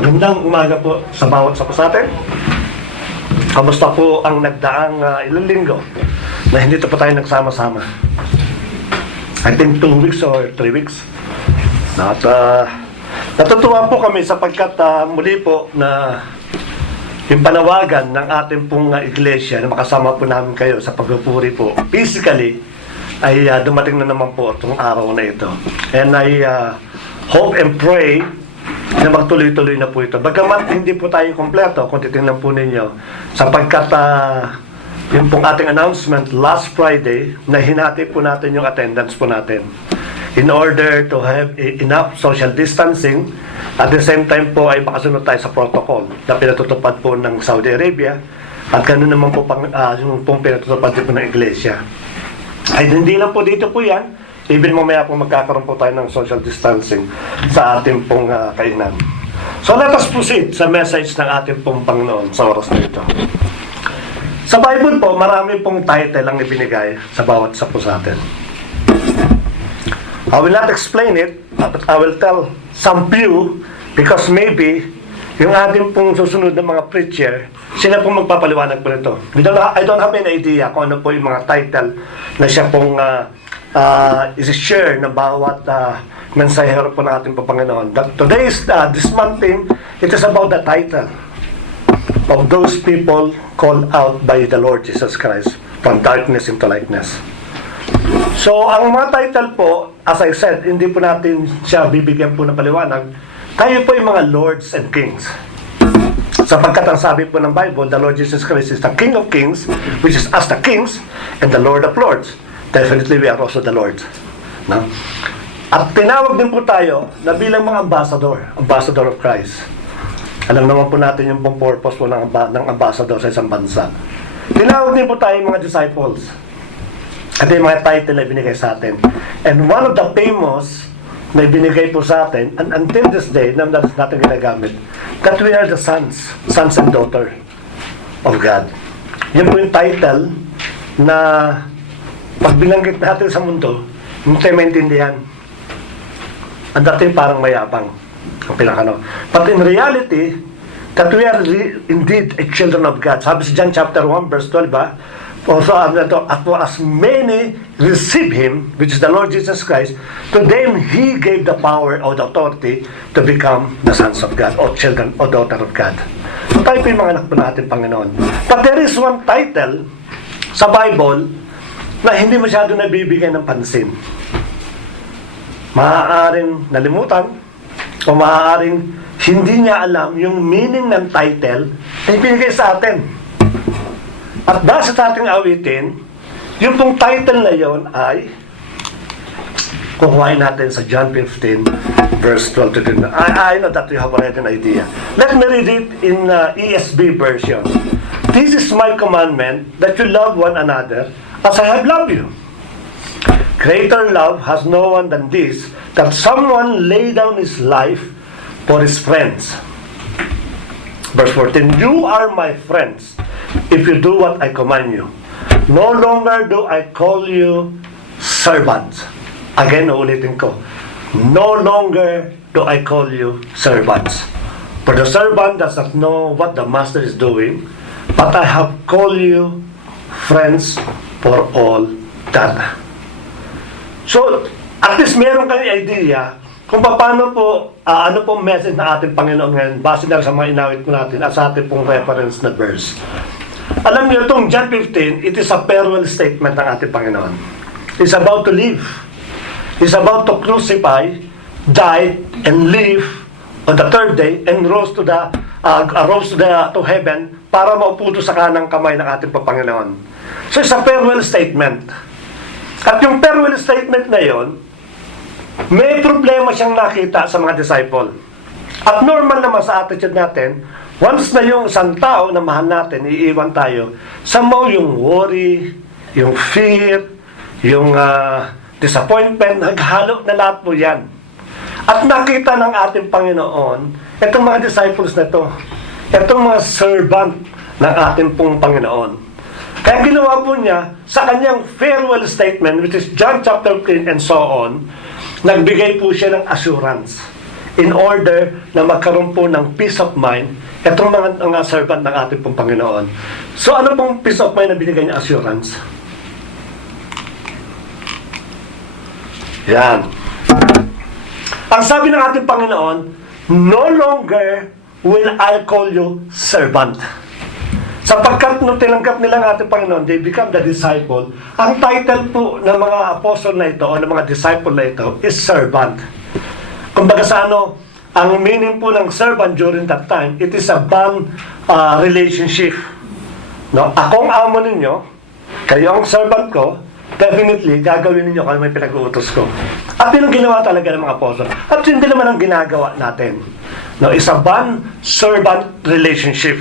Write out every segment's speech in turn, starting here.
Magandang umaga po sa bawat isa po sa atin. Kamusta po ang nagdaang ilang linggo na hindi pa tayo nagsama-sama? I think 2 weeks or 3 weeks. At natutuwa po kami sapagkat muli po na yung panawagan ng ating pong iglesia na makasama po namin kayo sa pagpupuri po physically ay dumating na naman po itong araw na ito. And I hope and pray na magtuloy-tuloy na po ito. Bagamat hindi po tayo kompleto kung titingnan po ninyo sapagkat yung pong ating announcement last Friday na hinati po natin yung attendance po natin in order to have enough social distancing. At the same time po ay makasunod tayo sa protocol na pinatutupad po ng Saudi Arabia at ganoon naman po yung pong pinatutupad din po ng iglesia. Ay hindi lang po dito po yan. Even mamaya po magkakaroon po tayo ng social distancing sa ating pong kainan. So let us proceed sa message ng ating pong Panginoon sa oras na ito. Sa Bible po, marami pong title ang ibinigay sa bawat isa po sa atin. I will not explain it, but I will tell some few because maybe yung ating pong susunod na mga preacher, sila pong magpapaliwanag po nito. I don't have any idea kung ano po yung mga title na siya pong is-share na bawat mensahero po ng ating Panginoon. Today's, this month thing, it is about the title of those people called out by the Lord Jesus Christ from darkness into lightness. So, ang mga title po, as I said, hindi po natin siya bibigyan po ng paliwanag. Tayo po yung mga lords and kings. Sapagkat ang sabi po ng Bible, the Lord Jesus Christ is the King of Kings, which is us the kings, and the Lord of Lords. Definitely we are also the Lord. No? At tinawag din po tayo na bilang mga ambassador of Christ. Alam naman po natin yung purpose po ng ambassador sa isang bansa. Tinawag din po tayo mga disciples. At yung mga title na binigay sa atin. And one of the famous na binigay po sa atin, and until this day, na natin ginagamit, that we are the sons and daughter of God. Yan po yung title na pag binanggit natin sa mundo, hindi tayo maintindihan. Ang dating parang mayabang. Ang pinakano. But in reality, that we are indeed a children of God. Sabi sa John chapter 1, verse 12, also, as many receive Him, which is the Lord Jesus Christ, to them He gave the power or the authority to become the sons of God, or children, or daughter of God. So tayo po yung mga anak po natin, Panginoon. But there is one title sa Bible na hindi masyado nabibigyan ng pansin. Maaaring nalimutan o maaaring hindi niya alam yung meaning ng title na ibinigay sa atin. At dahil sa ating awitin, yung pong title na yon ay kukuhain natin sa John 15 verse 12 to 13. I know that you have already an idea. Let me read it in ESV version. This is my commandment, that you love one another as I have loved you. Greater love has no one than this, that someone lay down his life for his friends. Verse 14, you are my friends if you do what I command you. No longer do I call you servants. Again, uulitin ko. No longer do I call you servants. For the servant does not know what the master is doing, but I have called you friends for all that. So, at least meron kayong idea kung paano po, ano pong message na ating Panginoon ngayon, base na sa mga inawit po natin at sa ating pong reference na verse. Alam niyo, itong John 15, it is a farewell statement ng ating Panginoon. He's about to leave. He's about to crucify, die, and live on the third day, and rose to heaven para maupo sa kanang kamay ng ating Panginoon. So, it's a farewell statement. At yung farewell statement na yon, may problema siyang nakita sa mga disciple. At normal naman sa attitude natin, once na yung isang tao na mahal natin, iiwan tayo, somehow yung worry, yung fear, yung disappointment, naghalo na lahat po yan. At nakita ng ating Panginoon, itong mga disciples na ito, itong mga servant ng ating pong Panginoon. Kaya ginawa po niya sa kanyang farewell statement, which is John chapter 10 and so on, nagbigay po siya ng assurance. in order na magkaroon po ng peace of mind itong mga servant ng ating pong Panginoon. So ano pong peace of mind na binigay niya assurance? Yan. Ang sabi ng ating Panginoon, no longer will I call you servant. Sapagkat nung tinanggap nila ang ating Panginoon, they become the disciple. Ang title po ng mga apostle na ito o ng mga disciple na ito is servant. Kumbaga sa ang meaning po ng servant during that time, it is a bond relationship. No? Akong amo ninyo, kayo ang servant ko, definitely, gagawin ninyo kung may pinag-uutos ko. At yun ang ginawa talaga ng mga apostol. At yun din naman ang ginagawa natin. No? It's a bond-servant relationship.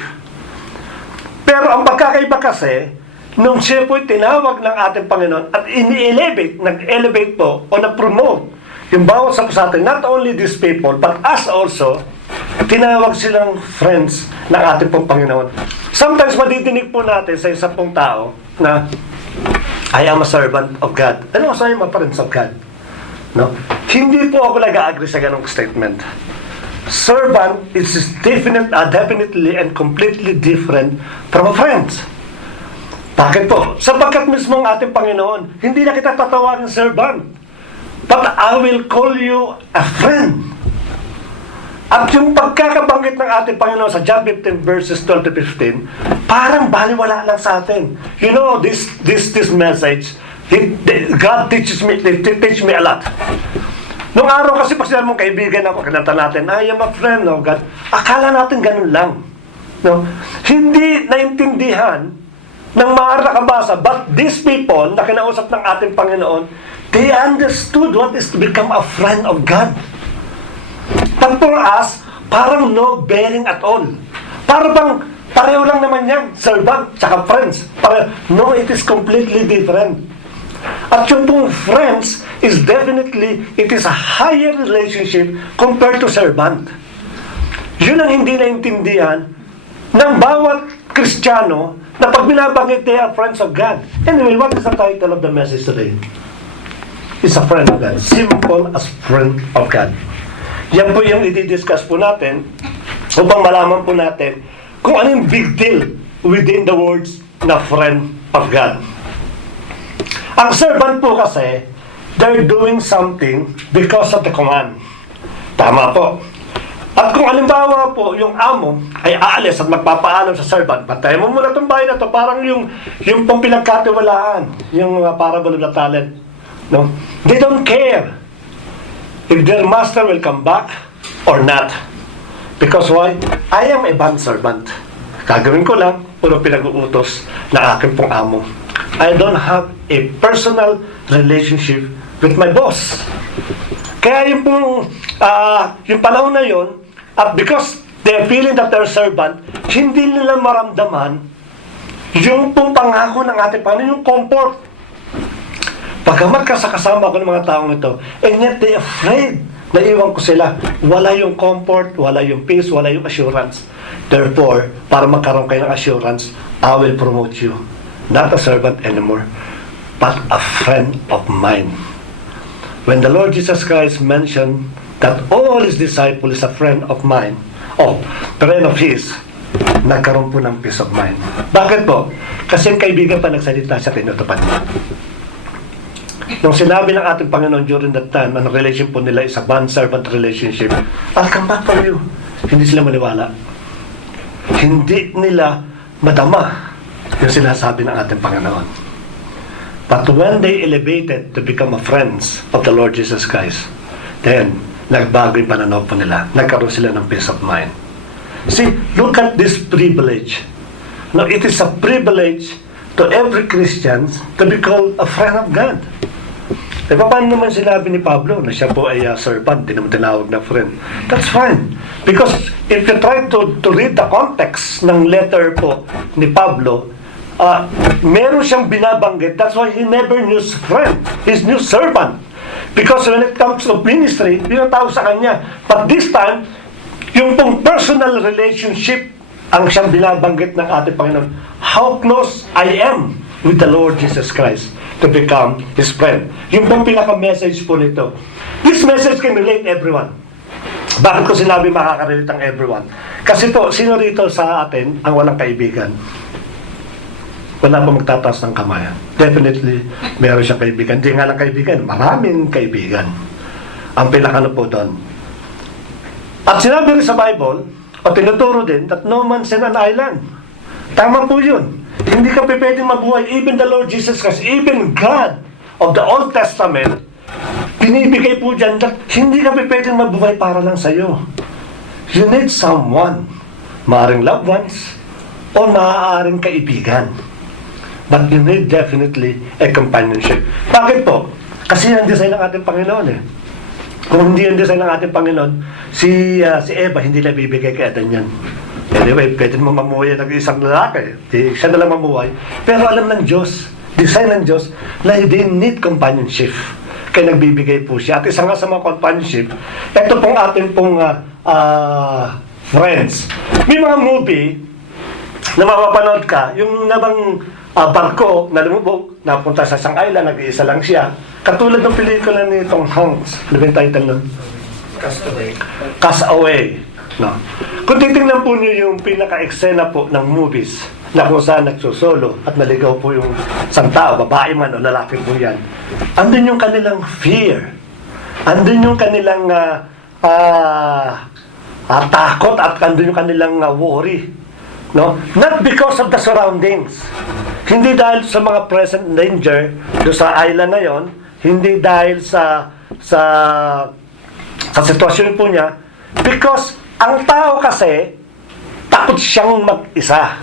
Pero ang pagkakaiba kasi, nung siya po'y tinawag ng ating Panginoon at nag-elevate po o nag-promote yung bawat sa atin, not only these people, but us also, tinawag silang friends ng ating pong Panginoon. Sometimes madidinig po natin sa isang pong tao na, I am a servant of God. Ano I am a friend of God? No? Hindi po ako nag-agree sa ganong statement. Servant is definitely and completely different from a friend. Bakit po? Sapagkat mismo ang ating Panginoon, hindi na kita tatawagin servant, but I will call you a friend. At yung pagkakabanggit ng ating Panginoon sa John 15 verses 12 to 15, parang baliwala lang sa atin. You know, this message, God teach me a lot. Nung araw kasi pag sinabi mong kaibigan ako, kinanta natin, I am a friend of God. Akala natin ganun lang. No? Hindi naintindihan ng mga nakabasa, but these people na kinausap ng ating Panginoon, they understood what is to become a friend of God. But for us, parang no bearing at all. Parang bang pareho lang naman yan, servant, tsaka friends. No, it is completely different. At yung pong friends is definitely, it is a higher relationship compared to servant. Yun ang hindi naintindihan ng bawat Kristiyano na pag binabanggit, they are friends of God. Anyway, what is the title of the message today? It's a friend of God. Simple as friend of God. Yan po yung i-discuss po natin upang malaman po natin kung ano yung big deal within the words na friend of God. Ang servant po kasi, they're doing something because of the command. Tama po. At kung halimbawa po, yung amo ay aalis at magpapaalam sa servant, patayin mo muna itong bahay na ito, parang yung pong pinagkatiwalaan, yung parable of the talent. No? They don't care if their master will come back or not. Because why? I am a bond servant. Gagawin ko lang, puro pinag-uutos na aking pong amo. I don't have a personal relationship with my boss. Kaya yung pong, yung panahon na yon, at because they're feeling that they're servant, hindi nila maramdaman yung pong pangako ng ating Panginoon, yung comfort. Pagkamat kasama ko ng mga taong ito, and yet they afraid na iwan ko sila. Wala yung comfort, wala yung peace, wala yung assurance. Therefore, para magkaroon kayo ng assurance, I will promote you. Not a servant anymore, but a friend of mine. When the Lord Jesus Christ mentioned that all His disciples is a friend of mine, friend of His, nagkaroon po ng peace of mind. Bakit po? Kasi ang kaibigan pa nagsalita siya, tinutupad niya. Nung sinabi ng ating Panginoon during that time, ang relation po nila is a bond-servant relationship, I'll come back for you. Hindi sila maniwala. Hindi nila madama yung sinasabi ng ating Panginoon. But when they elevated to become a friends of the Lord Jesus Christ, then, nagbago yung pananaw po nila. Nagkaroon sila ng peace of mind. See, look at this privilege. Now, it is a privilege to every Christian to be called a friend of God. E paano naman sinabi ni Pablo na siya po ay servant, di naman tinawag na friend? That's fine. Because if you try to read the context ng letter po ni Pablo, meron siyang binabanggit. That's why he never knew friend. He's new servant. Because when it comes to ministry, yun ang tawag sa kanya. But this time, yung pong personal relationship ang siyang binabanggit ng ating Panginoon. How close I am with the Lord Jesus Christ to become His friend. Yung pong pinaka-message po nito. This message can relate everyone. Bakit ko sinabi makaka-relate ang everyone? Kasi po, sino rito sa atin ang walang kaibigan? Wala po magtataas ng kamay. Definitely, meron siyang kaibigan. Hindi nga lang kaibigan, maraming kaibigan. Ang pinakano po doon. At sinabi rin sa Bible, o tinuturo din, that no man's in an island. Tama po yun. Hindi ka pwedeng mabuhay. Even the Lord Jesus Christ, even God of the Old Testament, binibigay po dyan that hindi ka pwedeng mabuhay para lang sa'yo. You need someone. Maaring loved ones, o maaaring kaibigan. But you need definitely a companionship. Bakit po? Kasi yung design ng ating Panginoon eh. Kung hindi yung design ng ating Panginoon, si Eva hindi na bibigay kay Adan yan. Anyway, pwede mo mamuhay ng isang lalaki. Siya na lang mamuhay. Pero alam ng Diyos, design ng Diyos, na they need companionship. Kaya nagbibigay po siya. At isa nga sa mga companionship, ito pong ating pong friends. May mga movie na mapapanood ka, yung nabang barko na lumubog, napunta sa isang island, nag-iisa lang siya. Katulad ng pelikula ni Tom Hanks. Ano ba yung title nun? Castaway. Castaway. No. Kung titingnan po niyo yung pinaka-eksena po ng movies na kung saan nagsusolo at naligaw po yung isang tao, babae man o lalaki po yan, andun yung kanilang fear. Andun yung kanilang takot at andun yung kanilang worry. No? Not because of the surroundings. Hindi dahil sa mga present danger do sa island na yon, hindi dahil sa sitwasyon po niya, because ang tao kasi takot siyang mag-isa.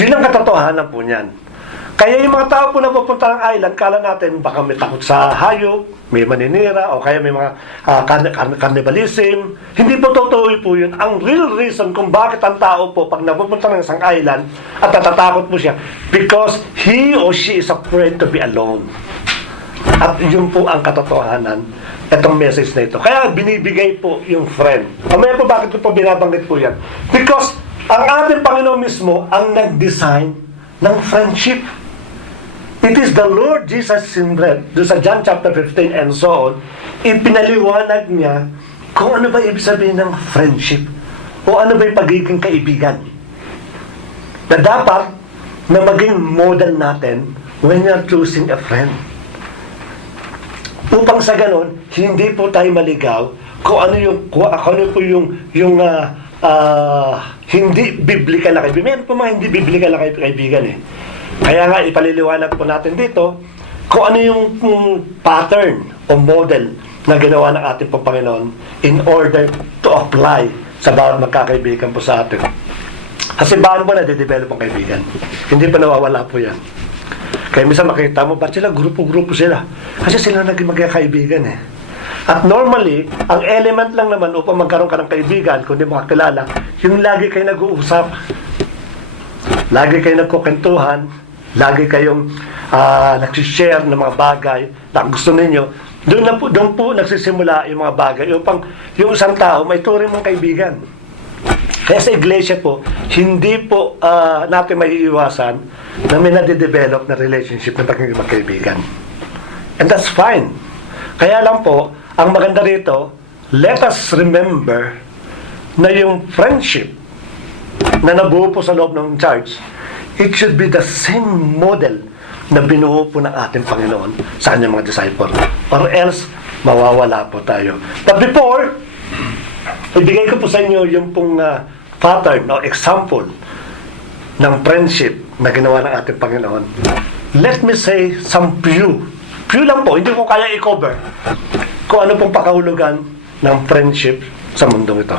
Yun ang katotohanan po niyan. Kaya yung mga tao po na pupunta ng island, kala natin baka may takot sa hayop, may maninira, o kaya may mga cannibalism. Hindi po totoo po yun. Ang real reason kung bakit ang tao po pag napupunta ng isang island at natatakot po siya, because he or she is afraid to be alone. At yun po ang katotohanan, itong message na ito. Kaya binibigay po yung friend. Mamaya po bakit po binabanggit po yan? Because ang ating Panginoon mismo ang nag-design ng friendship. It is the Lord Jesus himself, doon sa John chapter 15 and so on, ipinaliwanag niya kung ano ba ibig sabihin ng friendship o ano ba yung pagiging kaibigan. Na dapat na maging model natin when you're choosing a friend. Upang sa ganon, hindi po tayo maligaw kung ano po yung hindi biblical na kaibigan. Meron po mga hindi biblical na kaibigan eh. Kaya nga ipaliliwanag po natin dito kung ano yung pattern o model na ginawa ng ating po Panginoon in order to apply sa bawat magkakaibigan po sa atin. Kasi baano po na-develop ang kaibigan? Hindi pa nawawala po yan. Kaya minsan makita mo, ba't sila grupo-grupo sila? Kasi sila naging magkakaibigan eh. At normally, ang element lang naman upang magkaroon ka ng kaibigan, kung di makakilala, yung lagi kayo nag-uusap, lagi kayo nagkukentuhan, lagi kayong nagsishare ng mga bagay na gusto ninyo, doon po nagsisimula yung mga bagay upang yung isang tao may turing mong kaibigan. Kaya sa iglesia po, hindi po natin maiiwasan na may nade-develop na relationship na magkaibigan. And that's fine. Kaya lang po, ang maganda rito, let us remember na yung friendship na nabuo po sa loob ng church, it should be the same model na binuo po ng ating Panginoon sa kanyang mga disciple. Or else, mawawala po tayo. But before, ibigay ko po sa inyo yung pong pattern o example ng friendship na ginawa ng ating Panginoon. Let me say some few lang po, hindi ko kaya i-cover kung ano pong pakahulugan ng friendship sa mundong ito.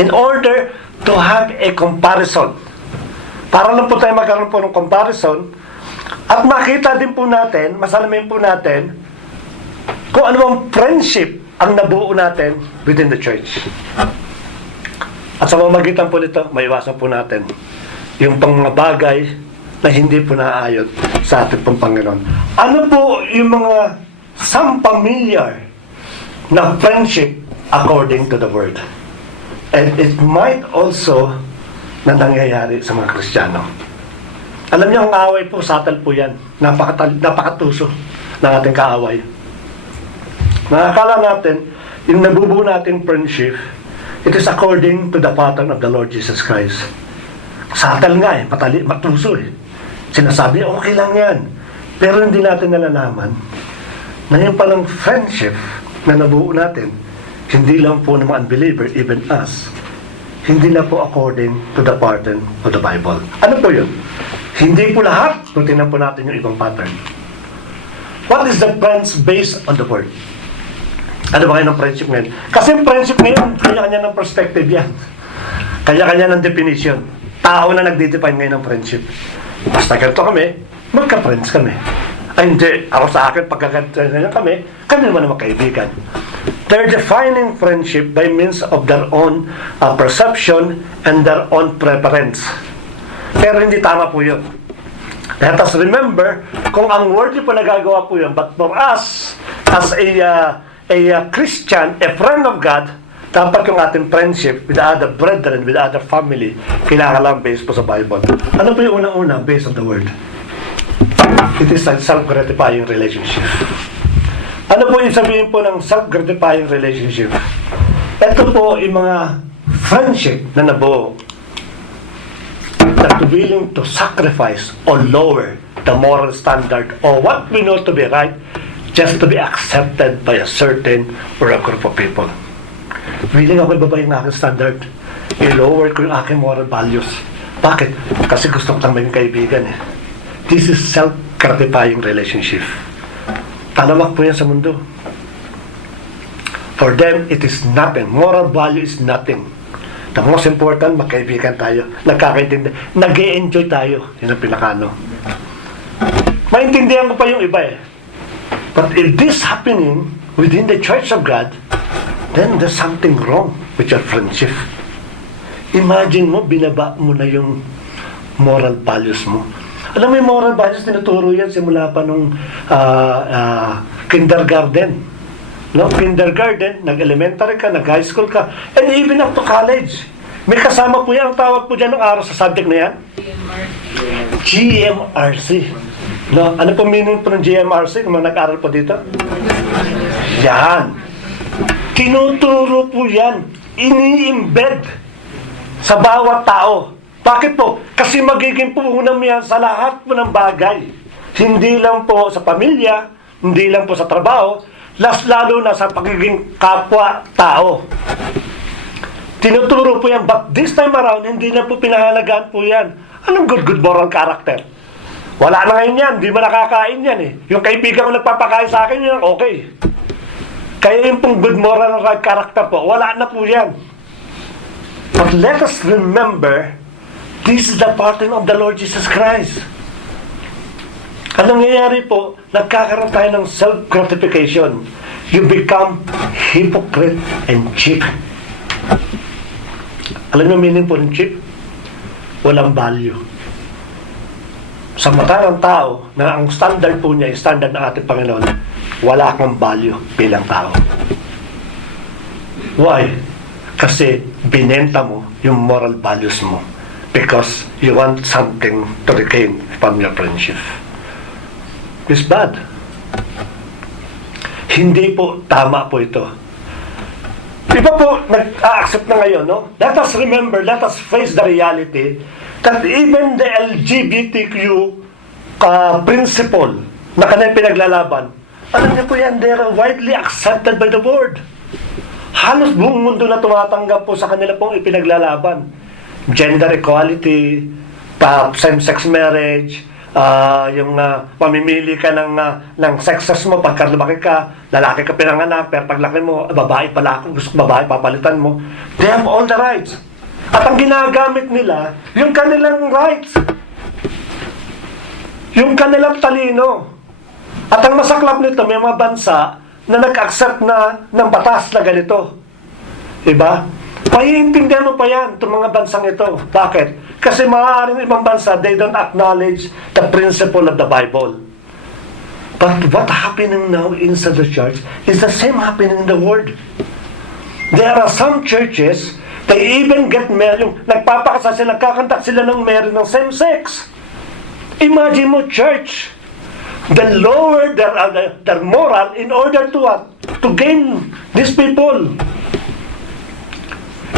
In order to have a comparison, para lang po tayo magkaroon po ng comparison at makita din po natin, masalamin po natin kung ano bang friendship ang nabuo natin within the church. At sa pamamagitan po nito, maiwasan po natin yung pang mga bagay na hindi po naaayon sa ating pong Panginoon. Ano po yung mga some familiar na friendship according to the Word? And it might also na nangyayari sa mga Kristiyano. Alam niyo, ang away po, subtle po yan. Napakatuso ng ating kaaway. Nakakala natin, yung nabubuo nating friendship, it is according to the pattern of the Lord Jesus Christ. Satal nga matuso Sinasabi, okay lang yan. Pero hindi natin nalalaman na yung palang friendship na nabuo natin, hindi lang po ng mga unbeliever, even us, hindi na po according to the pattern of the Bible. Ano po yun? Hindi po lahat. Kung tingnan po natin yung ibang pattern. What is the friends based on the Word? Ano ba kayo ng friendship ngayon? Kasi friendship ngayon, kanya-kanya ng perspective yan. Kanya-kanya ng definition. Tao na nagde-define ngayon ng friendship. Basta ganito kami, magka-friends kami. Ay hindi, ako sa akin, pagkaganito kami naman ang magkaibigan. They're defining friendship by means of their own perception and their own preference. Pero hindi tama po yun. Let us remember, kung ang word po nagagawa po yun, but for us, as a Christian, a friend of God, dapat yung ating friendship with other brethren, with other family, kailangan lang based po sa Bible. Ano po yung unang-una? Based on the Word. It is a self-gratifying relationship. Ano po yung sabihin po ng self-gratifying relationship? Ito po yung mga friendship na nabuo that willing to sacrifice or lower the moral standard or what we know to be right just to be accepted by a certain or a group of people. Willing ako ibaba yung aking standard, i-lower ko yung aking moral values. Bakit? Kasi gusto ko tayong kaibigan This is self-gratifying relationship. Talamak po yan sa mundo. For them, it is nothing. Moral value is nothing. The most important, magkaibigan tayo. Nagkakaintindi. Nag-e-enjoy tayo. Yun ang pinakano. Maintindihan ko pa yung iba But if this happening within the Church of God, then there's something wrong with your friendship. Imagine mo, binaba mo na yung moral values mo. Alam mo yung moral values, tinuturo yan simula pa nung kindergarten. No? Kindergarten, nag-elementary ka, nag-high school ka, and even up to college. May kasama po yan, ang tawag po dyan ng araw sa subject na yan? GMRC. No? Ano po meaning po ng GMRC kung nag-aral po dito? Yan. Tinuturo po yan. Ini-embed sa bawat tao. Bakit po? Kasi magiging puhunan mo yan sa lahat po ng bagay. Hindi lang po sa pamilya, hindi lang po sa trabaho, lalo na sa pagiging kapwa-tao. Tinuturo po yan, but this time around, hindi na po pinahalagaan po yan. Anong good moral character? Wala na ngayon yan, di ba nakakain yan Yung kaibigan ko nagpapakain sa akin, yun okay. Kaya yung pong good moral character po, wala na po yan. But let us remember, this is the pattern of the Lord Jesus Christ. Anong nangyayari po, nagkakaroon tayo ng self-gratification. You become hypocrite and cheap. Alam niyo meaning po ng cheap? Walang value. Sa mata ng tao, na ang standard po niya, standard ng ating Panginoon, wala kang value bilang tao. Why? Kasi binenta mo yung moral values mo because you want something to regain from your friendship. It's bad. Hindi po tama po ito. Iba po nag-a-accept na ngayon, no? Let us remember, let us face the reality that even the LGBTQ principle na kanilang pinaglalaban, alam niyo po yan, they are widely accepted by the world. Halos buong mundo na tumatanggap po sa kanila pong ipinaglalaban. Gender equality, same-sex marriage, yung mamimili ka ng sexes mo pagka lumaki ka, lalaki ka pinanganak, pero paglaki mo, babae pala ako, gusto ko babae, papalitan mo. They have all the rights. At ang ginagamit nila, yung kanilang rights. Yung kanilang talino. At ang masaklap nito, may mga bansa na nag-accept na ng batas na ganito. Diba? Paiintindihan mo pa yan, itong mga bansang ito. Bakit? Kasi maaaring ibang bansa, they don't acknowledge the principle of the Bible. But what happening now inside the church is the same happening in the world. There are some churches, they even get married, nagpapakasal sila, kakantak sila ng marriage ng same sex. Imagine mo, church, they lower their moral in order to what? To gain these people.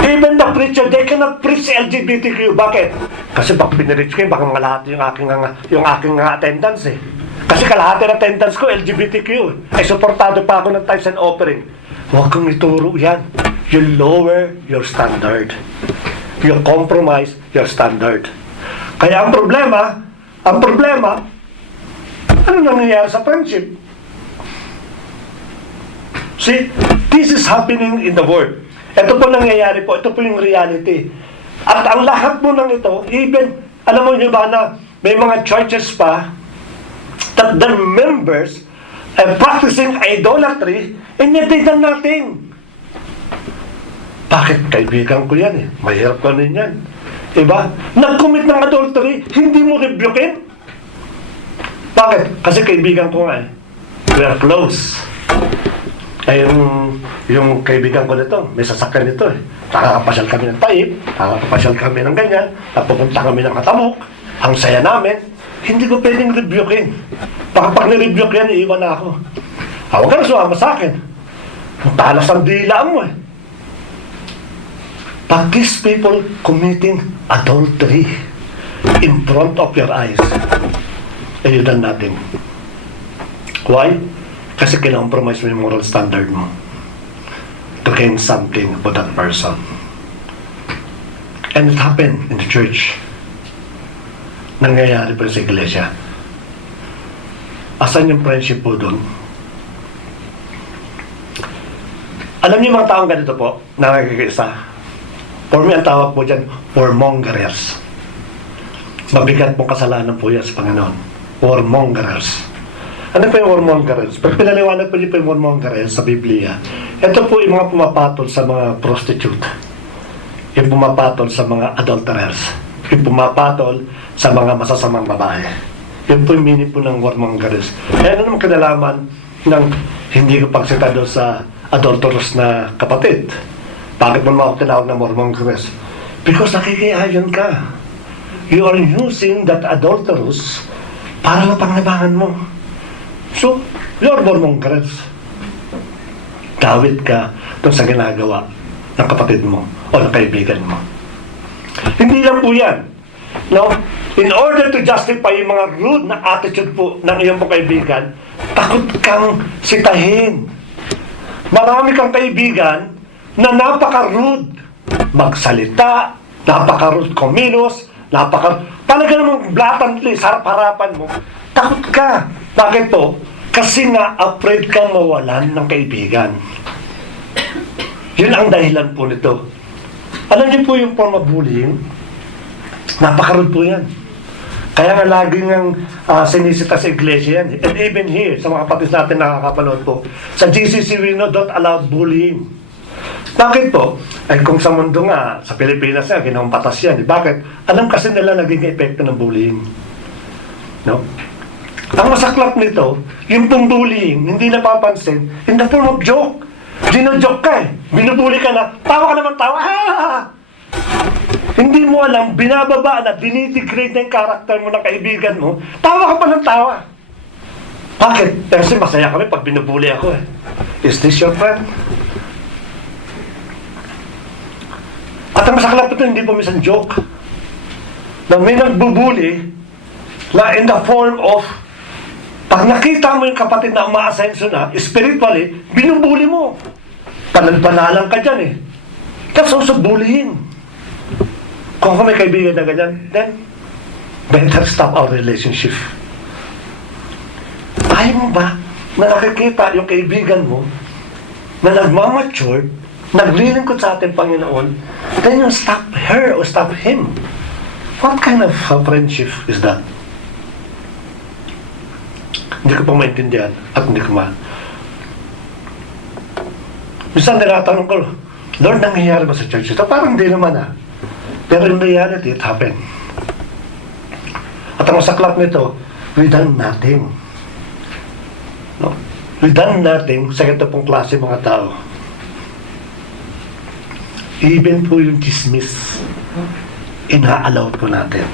Even the preacher, they cannot preach LGBTQ. Bakit? Kasi baka pinirich ko, baka malahati yung aking attendance eh. Kasi kalahati ng attendance ko, LGBTQ. Ay, supportado pa ako ng tithes and offering. Huwag kong ituro yan. You lower your standard. You compromise your standard. Kaya ang problema, ano nangyayari sa friendship? See, this is happening in the world. Ito po nangyayari po, ito po yung reality. At ang lahat po ng ito, even, alam mo nyo ba na may mga churches pa that their members are practicing idolatry and yet they done nothing. Bakit? Kaibigan ko yan eh. Mahirap ko rin yan. Diba? Nag-commit ng adultery, hindi mo rebukein. Bakit? Kasi kaibigan ko nga eh. We are close. Ay, yung kaibigan ko nito, may sasakyan nito eh. Nakakapasyal kami ng Taib, nakakapasyal kami ng ganyan, napupunta kami ng Katamok, ang saya namin, hindi ko pwedeng rebukein. Baka pag nirebuke yan, iiwan na ako. Huwag ka na sumama sa akin. Talas ang dila mo eh. But these people committing adultery in front of your eyes, and you done nothing. Why? Kasi kina-compromise mo yung moral standard mo to gain something for that person. And it happened in the church. Nangyayari pa sa iglesia. Asan yung friendship po doon? Alam niyo mga taong ganito po, nakikisa. For me, ang tawag po dyan, warmongers. Mabigat pong kasalanan po yan sa Panginoon. Warmongers. Ano po yung warmongers? Pag pinaliwanag po niyo po yung warmongers sa Biblia, ito po yung mga pumapatol sa mga prostitute. Yung pumapatol sa mga adulterers. Yung pumapatol sa mga masasamang babae. Yun po yung meaning po ng warmongers. Kaya ano naman kinalaman ng hindi ko pagsita doon sa adulterous na kapatid? Bakit mo naman ako tinawag na warmongers? Because nakikiayon ka. You are using that adulterous para mapanglabangan mo. So, you're warmongers. Dawit ka doon sa ginagawa ng kapatid mo o ng kaibigan mo. Hindi lang po yan. No? In order to justify yung mga rude na attitude po ng iyong kaibigan, takot kang sitahin. Marami kang kaibigan na napaka-rude magsalita, napaka-rude kumilos, talaga namang blatantly sa harap-harapan mo. Takot ka. Bakit po? Kasi nga afraid kang mawalan ng kaibigan. Yun ang dahilan po nito. Alam niyo po yung form of bullying? Napaka-rude po yan. Kaya nga laging ang sinisita sa iglesia yan. And even here, sa mga kapatid natin nakakapanood po, sa GCC we know, don't allow bullying. Bakit po? Ay kung sa mundo nga, sa Pilipinas nga, ginawang patas yan. Bakit? Alam kasi nila naging epekto ng bullying. No? Ang masaklap nito, yung pong bullying, hindi napapansin, in the form of joke. Gino-joke ka eh. Binubuli ka na, tawa ka naman tawa. Hindi mo alam, binababa na, dinidegrade na yung karakter mo ng kaibigan mo, tawa ka pa ng tawa. Bakit? Kasi masaya kami pag binubuli ako eh. Is this your friend? At ang masaklap ito, hindi po minsan joke. Na may nagbubuli na in the form of pag nakita mo yung kapatid na umaasenso na, spiritually, binubuli mo. Pananalang ka dyan eh. That's also bullying. Kung may kaibigan na ganyan, then better stop our relationship. Ayaw mo ba na nakikita yung kaibigan mo na nagmamature, naglilingkod sa ating Panginoon, then you stop her or stop him? What kind of friendship is that? Hindi ko pa maintindihan at hindi ko Minsan nalatanong ko, Lord, nangyayari ba sa church ito? Parang hindi naman Pero in reality, it happened. At ang masaklap nito, we done nothing. No? We done nothing sa ito pong klase mga tao. Even po yung chismis, ina-allow po natin.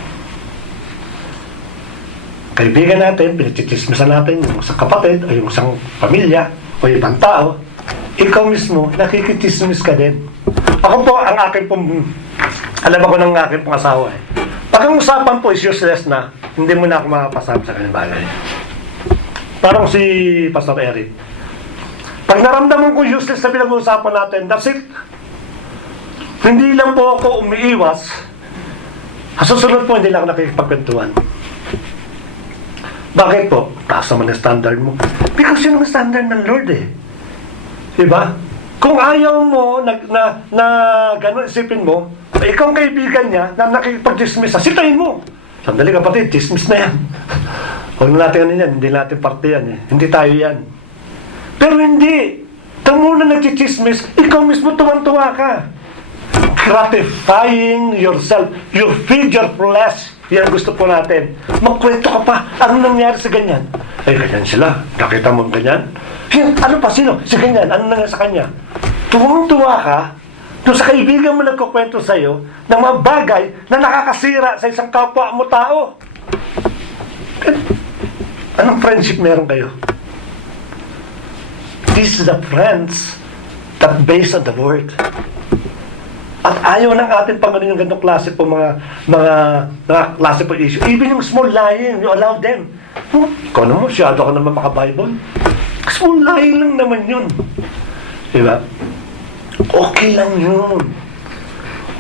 kaibigan natin, pinagchichismisan natin yung isang kapatid, o yung isang pamilya, o yung ibang tao, ikaw mismo, nakikichismis ka din. Ako po, ang akin pong, alam ako ng akin pong asawa eh. Pag ang usapan po is useless na, hindi mo na ako makapasama sa kanyang bagay. Parang si Pastor Eric. Pag naramdaman ko useless na pinag-uusapan natin, that's it. Hindi lang po ako umiiwas. Sa susunod po, hindi lang ako nakikipagkwentuhan. Bakit po? Taas naman ang standard mo. Because yun ang standard ng Lord eh. Diba? Kung ayaw mo na gano'n isipin mo, ikaw ang kaibigan niya na nakikipag-dismiss, sitayin mo. Sandali kapatid, dismiss na yan. Huwag na natin ano yan, hindi natin parte yan eh. Hindi tayo yan. Pero hindi. Ito muna nag-chismis, ikaw mismo tuwan-tuwa ka. Gratifying yourself. You feed your flesh. Yan gusto po natin. Magkwento ka pa. Ano nangyari sa ganyan? Ay, ganyan sila. Nakita mo ganyan? Ano pa? Sino? Si ganyan. Ano nangyari sa kanya? Tuwang-tuwa ka doon sa kaibigan mo nagkukwento sa'yo ng mga bagay na nakakasira sa isang kapwa mo tao. Anong friendship meron kayo? This is the friends that based on the word. At ayaw ng ating Panginoon yung ganitong klase po mga klase po issue. Even yung small lying, you allow them. Ikaw naman, masyado ka naman maka-Bible. Small lying lang naman yun. Diba? Okay lang yun.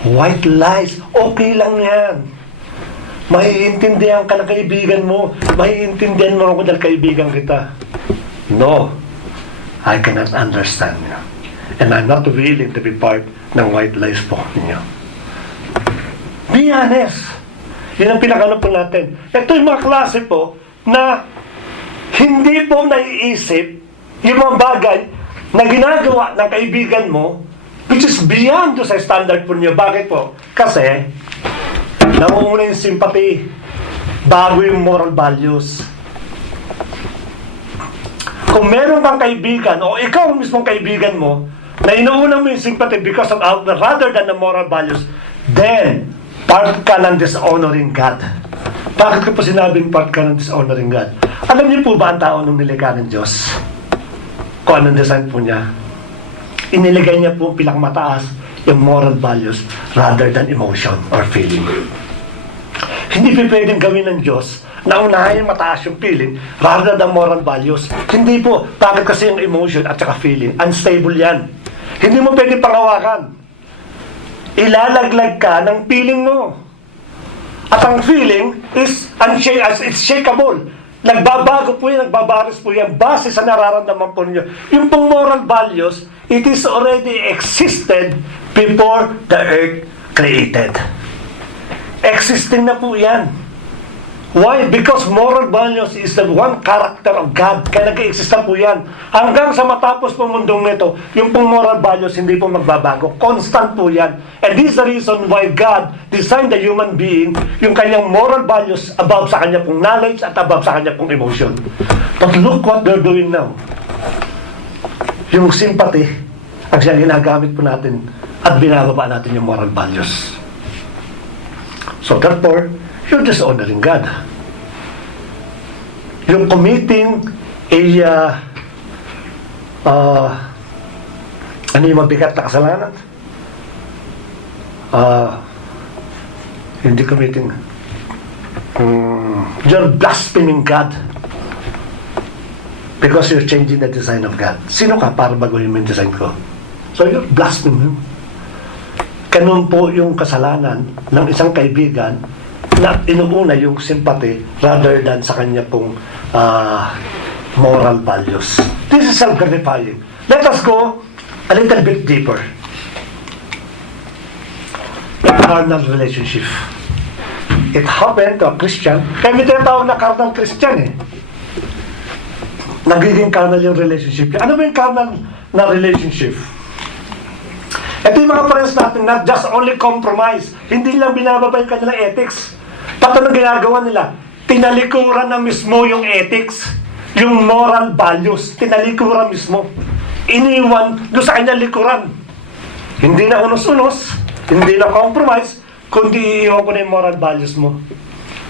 White lies, okay lang yan. Maiintindihan ka ng kaibigan mo. Maiintindihan mo ako dahil kaibigan kita. No. I cannot understand you. And I'm not willing to be part ng white lies po ninyo. Be honest. Yan ang pinakano po natin. Ito yung mga klase po na hindi po naiisip yung mga bagay na ginagawa ng kaibigan mo which is beyond to sa standard po niyo. Bakit po? Kasi nauuna yung sympathy bago yung moral values. Kung meron kang kaibigan o ikaw mismong kaibigan mo na inuuna mo yung sympathy because of rather than the moral values, then part ka ng dishonoring God. Bakit ko po sinabing part ka ng dishonoring God? Alam niyo po ba ang tao nung nilikha ng Diyos? Kung anong design po niya? Iniligay niya po pinakamataas yung moral values rather than emotion or feeling. Hindi po pwedeng gawin ng Diyos na unahin mataas yung feeling rather than moral values. Hindi po. Bakit kasi yung emotion at saka feeling? Unstable yan. Hindi mo pwedeng pangawakan. Ilalaglag ka ng feeling mo. At ang feeling is it's shakeable. Nagbabago po yan, nagbabaris po yan base sa nararamdaman po ninyo. Yung pong moral values, it is already existed before the earth created. Existing na po yan. Why? Because moral values is the one character of God. Kaya nag-exist na po yan. Hanggang sa matapos po mundong nito, yung pong moral values hindi po magbabago. Constant po yan. And this is the reason why God designed the human being, yung kanyang moral values above sa kanya pong knowledge at above sa kanya pong emotion. But look what they're doing now. Yung sympathy, ang siya ginagamit po natin at binababa natin yung moral values. So therefore, you're dishonoring God. You're committing ano yung mabigat na kasalanan? Hindi committing. You're blaspheming God because you're changing the design of God. Sino ka para baguhin mo yung design ko? So you're blaspheming Him. Ganun po yung kasalanan ng isang kaibigan na inuuna yung sympathy rather than sa kanya pong moral values. This is self-gratifying. Let us go a little bit deeper. The carnal relationship. It happened to a Christian. Kaya may tinatawag na carnal Christian eh. Nagiging carnal yung relationship. Ano ba yung carnal na relationship? Ito yung mga friends natin, not just only compromise. Hindi lang binababa yung kanilang ethics. Pato na ginagawa nila, tinalikuran na mismo yung ethics, yung moral values, tinalikuran mismo. Iniwan doon sa kanyang likuran. Hindi na unos-unos, hindi na compromise, kundi iiwan ko na yung moral values mo.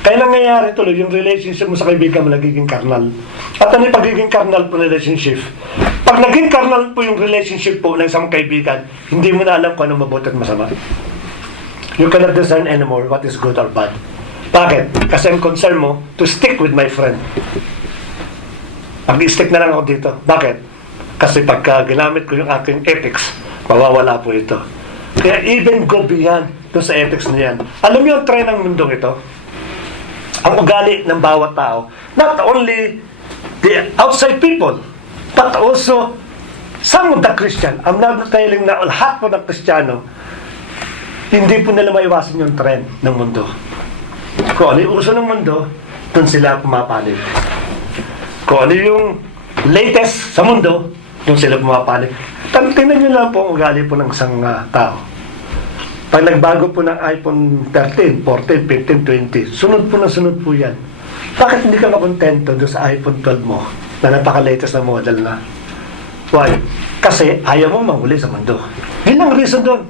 Kaya nangyayari tuloy, yung relationship mo sa kaibigan mo nagiging carnal. At ano yung pagiging carnal po relationship? Pag naging carnal po yung relationship po ng isang kaibigan, hindi mo na alam kung ano mabuti at masama. You cannot discern anymore what is good or bad. Bakit? Kasi ang concern mo, to stick with my friend. Mag-stick na lang ako dito. Bakit? Kasi pagka ginamit ko yung aking ethics, mawawala po ito. Kaya even go beyond doon sa ethics na yan. Alam niyo ang trend ng mundong ito? Ang ugali ng bawat tao, not only the outside people, but also some of the Christian. I'm not telling na lahat po ng Kristiyano, hindi po nila maiwasan yung trend ng mundo. Kung ano yung uso ng mundo, doon sila pumapanig. Kung ano yung latest sa mundo, doon sila pumapanig. Tingnan nyo lang po ang ugali po ng isang tao. Pag nagbago po ng iPhone 13, 14, 15, 20, sunod po yan. Bakit hindi ka makontento doon sa iPhone 12 mo na napaka-latest na model na? Why? Kasi ayaw mong mahuli sa mundo. Yun ang reason doon.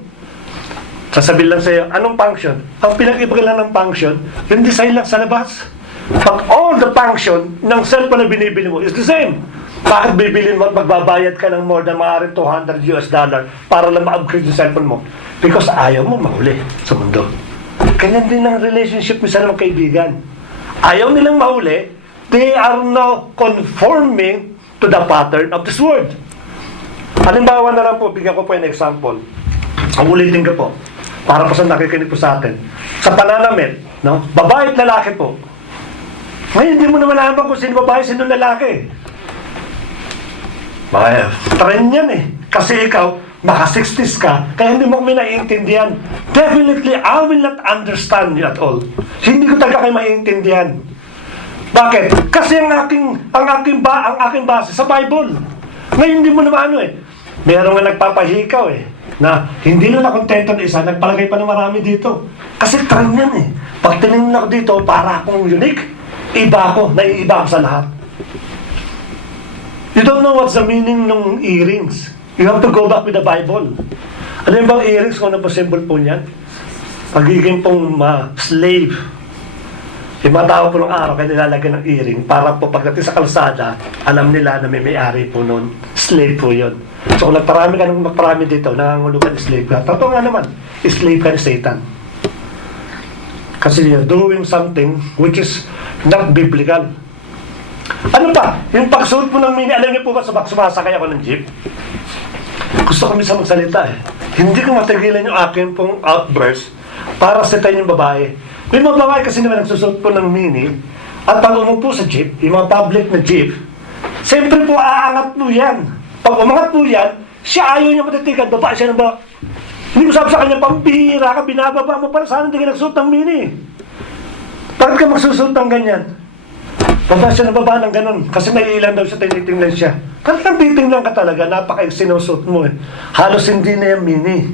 Sasabihin lang sa'yo, anong function? Ang pinag-iba lang ng function, yung design lang sa labas. But all the function ng cellphone na binibili mo is the same. Bakit bibilin mo at magbabayad ka ng more than maaari $200 para lang ma-upgrade yung cellphone mo? Because ayaw mo mahuli sa mundo. Ganyan din ang relationship mo sa mga kaibigan. Ayaw nilang mahuli, they are now conforming to the pattern of this world. Halimbawa na lang po, bigyan ko po yung example. Ang ulitin ko po, para po sa nakikinig po sa atin. Sa pananamit, no? Babae at lalaki po. Ngayon, hindi mo naman alam kung sino babae, sino lalaki. Bakit? Trend yan eh. Kasi ikaw, maka-60s ka, kaya hindi mo kami naiintindihan. Definitely, I will not understand you at all. Hindi ko talaga kayo maiintindihan. Bakit? Kasi ang aking base sa Bible. Ngayon, hindi mo naman ano eh. Meron nga nagpapahikaw eh, na hindi na nakontento na isa, nagpalagay pa ng marami dito. Kasi trend yan eh. Pag tinignan ako dito, para akong unique. Iba ako, naiiba ako sa lahat. You don't know what's the meaning ng earrings. You have to go back with the Bible. Ano yung bang earrings? Kung ano po symbol po niyan? Pagiging pong slave. Yung mga tao po ng araw, kaya nilalagyan ng earring para po pagdating sa kalsada, alam nila na may-ari po nun. Slave po yun. So kung nagparami ka ng magparami dito, nangangulugan ng slave ka. Totoo nga naman, slave ka ni Satan. Kasi you're doing something which is not biblical. Ano pa? Yung pagsuot mo ng mini, alam niyo po ba sumasakay ako ng jeep? Gusto ko minsan magsalita eh. Hindi ko matigilan yung akin pong outburst para setayin yung babae. May mga babae kasi naman nagsusuot po ng mini at pag umupo sa jeep, yung mga public na jeep, siyempre po aangat po yan. Pag umangat po yan, siya ayaw niya matitigan, babae siya ng ba? Hindi mo sabi sa kanya, pambihira ka, binababa mo para sana hindi ka nagsuot ng mini. Bakit ka magsusuot ng ganyan? Baba siya nababa ng ganun. Kasi naiilan daw siya, tinitingnan siya. Talagang titingnan ka talaga, napaka-sinusuot mo eh. Halos hindi na yung mini.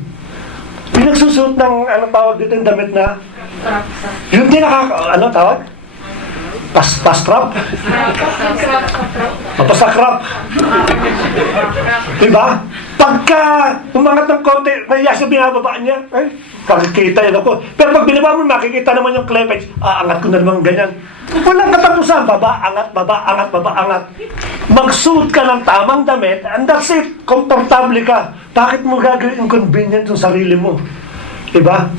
Pinagsusuot ng, ano tawag dito yung damit na? Yung di ano tawag? Pastrap? Pasakrap. Diba? Pagka umangat ng konti, naiya siya binababa niya, ay, makikita yun ako. Pero pag binaba mo, makikita naman yung cleavage, angat ko na naman ganyan. Walang katapusan, baba, angat. Magsuot ka ng tamang damit, and that's it, komportable ka. Bakit mo gagawin inconvenient yung sarili mo? Diba?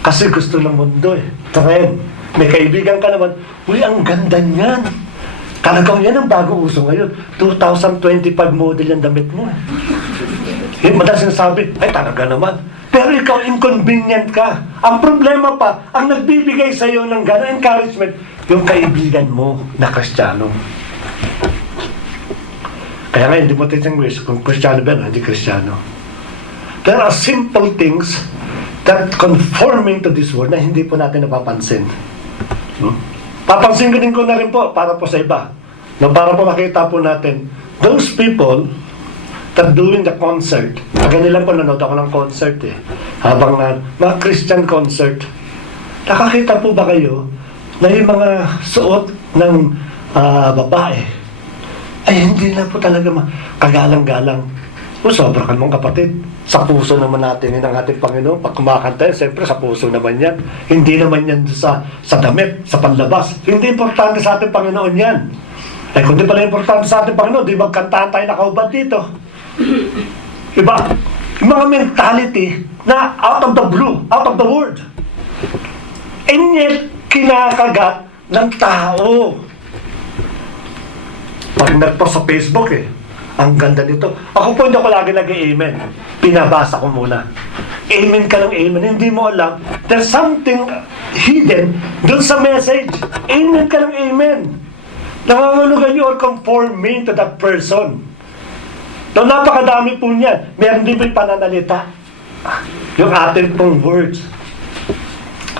Kasi gusto ng mundo eh. Trend. May kaibigan ka naman, uy, ang ganda niyan. Talagang yan ang bago uso ngayon. 2025 model yung damit mo. Yung madalas sinasabi, ay talaga naman. Pero ikaw, inconvenient ka. Ang problema pa, ang nagbibigay sa iyo ng gano'ng encouragement, yung kaibigan mo na Kristiyano. Kaya nga, hindi mo distinguish kung Kristiyano ba o hindi Kristiyano. There are simple things that conforming to this world na hindi po natin napapansin. Papansinin ko na rin po para po sa iba. No, para po makita po natin, those people that doing the concert, ganyan po nanood ako ng concert eh. Habang mga Christian concert, nakakita po ba kayo na yung mga suot ng babae ay hindi na po talaga kagalang-galang. Sobra ka mong kapatid. Sa puso naman natin yun ang ating Panginoon. Pag kumakanta yan, siyempre sa puso naman yan. Hindi naman yan sa damit, sa panlabas. Hindi importante sa ating Panginoon yan. Eh kung di pala importante sa ating Panginoon, di magkantahan tayo nakaubad dito. Iba? Yung mga mentality na out of the blue, out of the world. And yet, kinakagat ng tao. Pag nagpost sa Facebook ang ganda nito. Ako po hindi ako lagi nag-amen. Pinabasa ko muna. Amen ka ng amen. Hindi mo alam. There's something hidden dun sa message. Amen ka ng amen. Nangangulugan nyo or conforming to that person. No, napakadami po niyan. Meron din po yung pananalita. Yung ating pong words.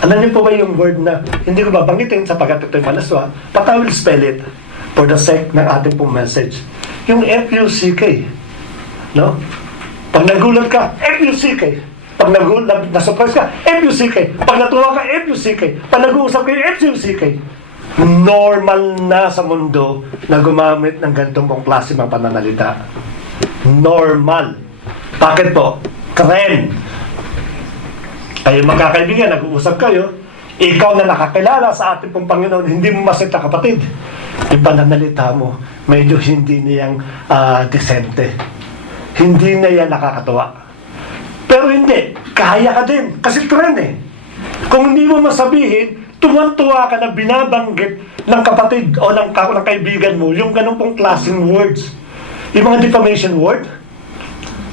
Alam niyo po ba yung word na hindi ko babanggitin sapagkat ito'y malaswa, but I will spell it for the sake ng ating pong message. Yung F-U-C-K. No? Pag nagulat ka, F-U-C-K. Pag na-surprise ka, F-U-C-K. Pag natuwa ka, F-U-C-K. Pag nag-uusap kayo, F-U-C-K. Normal na sa mundo na gumamit ng ganitong pong klase ng pananalita. Normal. Bakit po? Trend. Kayo magkakaibigan, nag-uusap kayo, ikaw na nakakilala sa ating pong Panginoon, hindi mo masita kapatid. Yung pananalita mo, medyo hindi niyang decente. Hindi na yan nakakatawa. Pero hindi, kaya ka din. Kasi trend Kung hindi mo masabihin, tuwan-tuwa ka na binabanggit ng kapatid o ng kaibigan mo, yung ganun pong klaseng words. Yung mga defamation word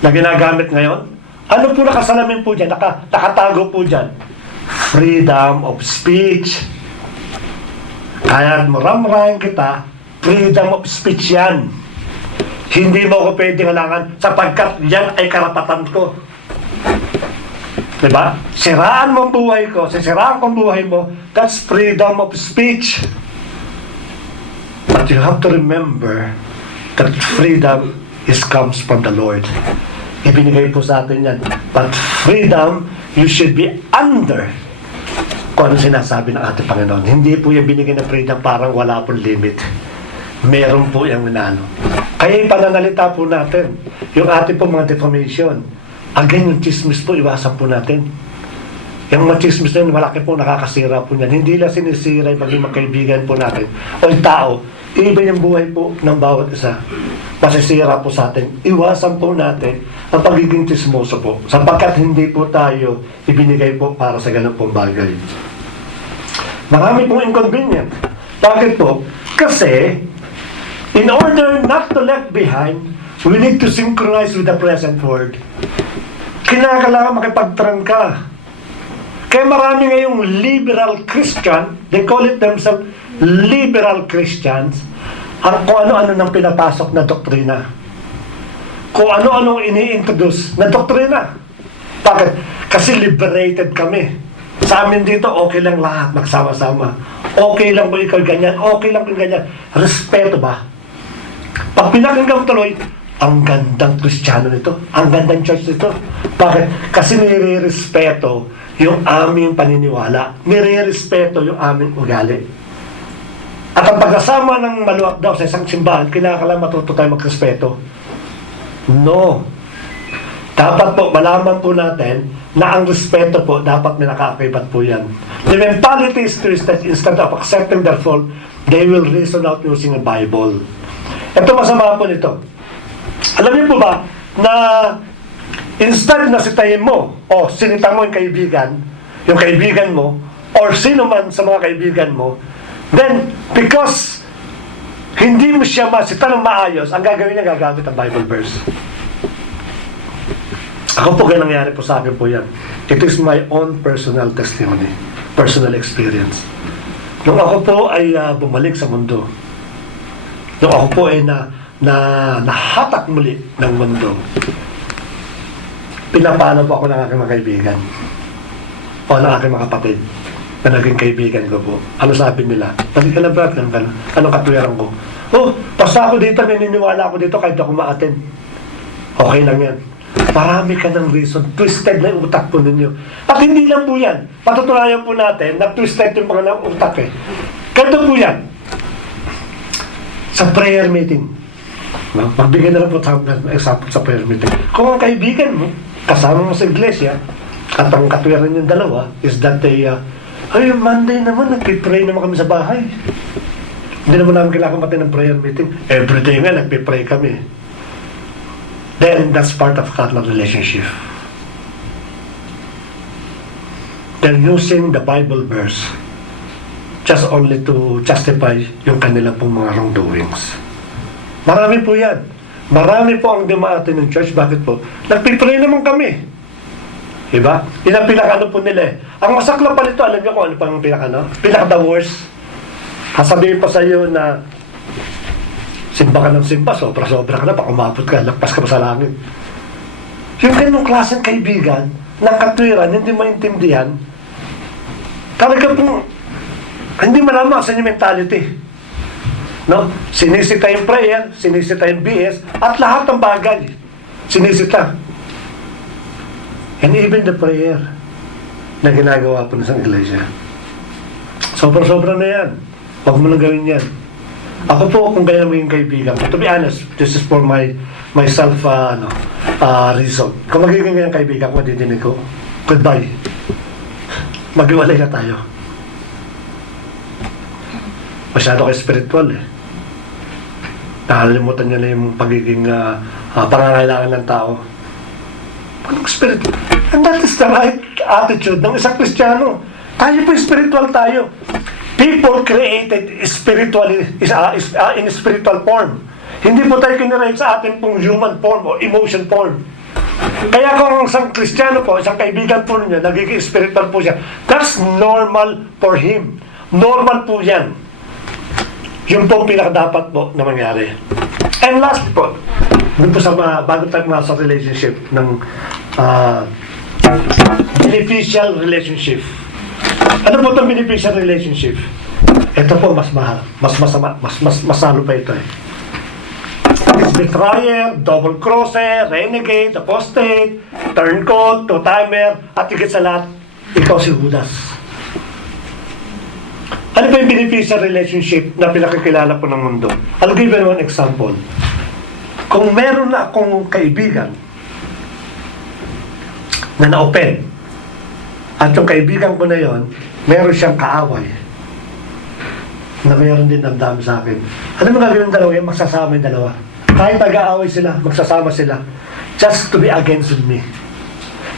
na ginagamit ngayon, ano po nakasalamin po dyan, nakatago po dyan? Freedom of speech. Kaya maramrayan kita, freedom of speech yan. Hindi mo ako pwedeng halangan sapagkat yan ay karapatan ko. Diba? Siraan mo ang buhay ko, sisiraan ko ang buhay mo, that's freedom of speech. But you have to remember that freedom comes from the Lord. Ibinigay po sa atin yan. But freedom, you should be under kung ano sinasabi ng ating Panginoon. Hindi po yung binigay na freedom parang wala pong limit. Meron po yung minano. Kaya yung pananalita po natin, yung ating po mga defamation, again, yung chismis po, iwasan po natin. Yung mga chismis na yun, malaki po nakakasira po niyan. Hindi lang sinisira yung maging magkaibigan po natin o yung tao. Iba yung buhay po ng bawat isa. Masisira po sa atin. Iwasan po natin ang pagiging chismoso po. Sapagkat hindi po tayo ibinigay po para sa ganun pong bagay. Marami pong inconvenient. Bakit po? Kasi, in order not to left behind, we need to synchronize with the present world. Kinakailangan makipagtran ka. Kaya marami ngayong liberal Christian, they call it themselves liberal Christians, ang kung ano-ano nang pinapasok na doktrina. Kung ano-ano ini-introduce na doktrina. Bakit? Kasi liberated kami. Sa amin dito, okay lang lahat, magsama-sama. Okay lang kung ikaw ganyan, okay lang kung ganyan. Respeto ba? Pag pinakinggan mo tuloy, ang gandang Kristiyano nito, ang gandang church nito. Bakit? Kasi nire-respeto yung aming paniniwala. Nire-respeto yung aming ugali. At ang pagkasama ng maluwag daw sa isang simbahan, kinakailangan matuto tayo magrespeto. No. Dapat po, malaman po natin na ang respeto po, dapat may nakakaibat po yan. The mentality is Christian, instead of accepting their fault, they will reason out using a Bible. Ito masama po nito. Alam niyo po ba na instead na sitayin mo o sinita mo yung kaibigan mo or sino man sa mga kaibigan mo, then because hindi mo siya masita ng maayos, ang gagawin niya gagamit ang Bible verse. Ako po ganang nangyari po sa akin po yan. It is my own personal testimony, personal experience. Nung ako po ay bumalik sa mundo, nung ako po ay nahatak muli ng mundo, pinapalo po ako ng aking mga kaibigan o ng aking mga kapatid na naging kaibigan ko po. Ano sabi nila? Balik ka na brad, anong katwiran ko? Oh, basta ako dito, naniniwala ako dito kahit ako ma-attend. Okay lang yan. Marami ka ng reason. Twisted na yung utak po ninyo. At hindi lang po yan. Patutunayan po natin na twisted yung mga utak Ganito po yan. Sa prayer meeting, No? Magbigay na lang po tayo ng example sa prayer meeting. Kung ang kaibigan mo, kasama mo sa iglesia, at ang katwiran yung dalawa, is that they, ay, Monday naman, nagpipray naman kami sa bahay. Hindi naman namin kailangan pati ng prayer meeting. Everyday nga, nagpipray kami. Then, that's part of carnal relationship. They're using the Bible verse just only to justify yung kanilang pong mga wrongdoings. Marami po yan. Marami po ang dumating ng church. Bakit po? Nagpipray naman kami. Diba? Yun ang pinaka-ano po nila eh. Ang masaklap pa nito, alam niyo kung ano pang pinaka-ano? Pinaka-the worst. Sasabihin pa sa iyo na simba ka ng simba, sobra-sobra ka na, pag umabot ka, lagpas ka pa sa langit. Yung ganong klaseng kaibigan, ng katwiran, hindi maintindihan, talaga pong hindi malaman sa inyo mentality. No? Sinisita yung prayer, sinisita yung BS, at lahat ng bagay, sinisita. And even the prayer na ginagawa po ng iglesia. Sobra-sobra na yan. Huwag mo lang gawin yan. Ako po, kung kaya maging kaibigan, to be honest, this is for myself reason. Kung magiging kayang kaibigan ko, didinig ko, goodbye. Maghiwalay na tayo. Masyado kayo spiritual eh. Nakalimutan nyo na yung pagiging pangangailangan ng tao. Anong spiritual? And that is the right attitude ng isang Kristiyano. Tayo po spiritual tayo. People created spiritually in spiritual form. Hindi po tayo kinarahin sa ating pong human form o emotion form. Kaya kung isang Kristiyano po, isang kaibigan po niya, nagiging spiritual po siya, that's normal for him. Normal po yan. Yun po ang pinakadapat po na mangyari. And last po, dun po sa bago tayo sa relationship ng beneficial relationship. Ano po itong beneficial relationship? Ito po mas mahal, mas masama, mas masalo pa ito eh. It's betrayer, double crosser, renegade, apostate, turncoat, two-timer, at higit sa lahat, ikaw si Judas. Ano ba yung beneficial relationship na pinakikilala po ng mundo? I'll give you one example. Kung meron na akong kaibigan na na-open, at yung kaibigan ko na yon, meron siyang kaaway na mayroon din damdamin sa akin. Ano mga gawin ng dalawa yan? Magsasama yung dalawa. Kahit nag-aaway sila, magsasama sila just to be against me.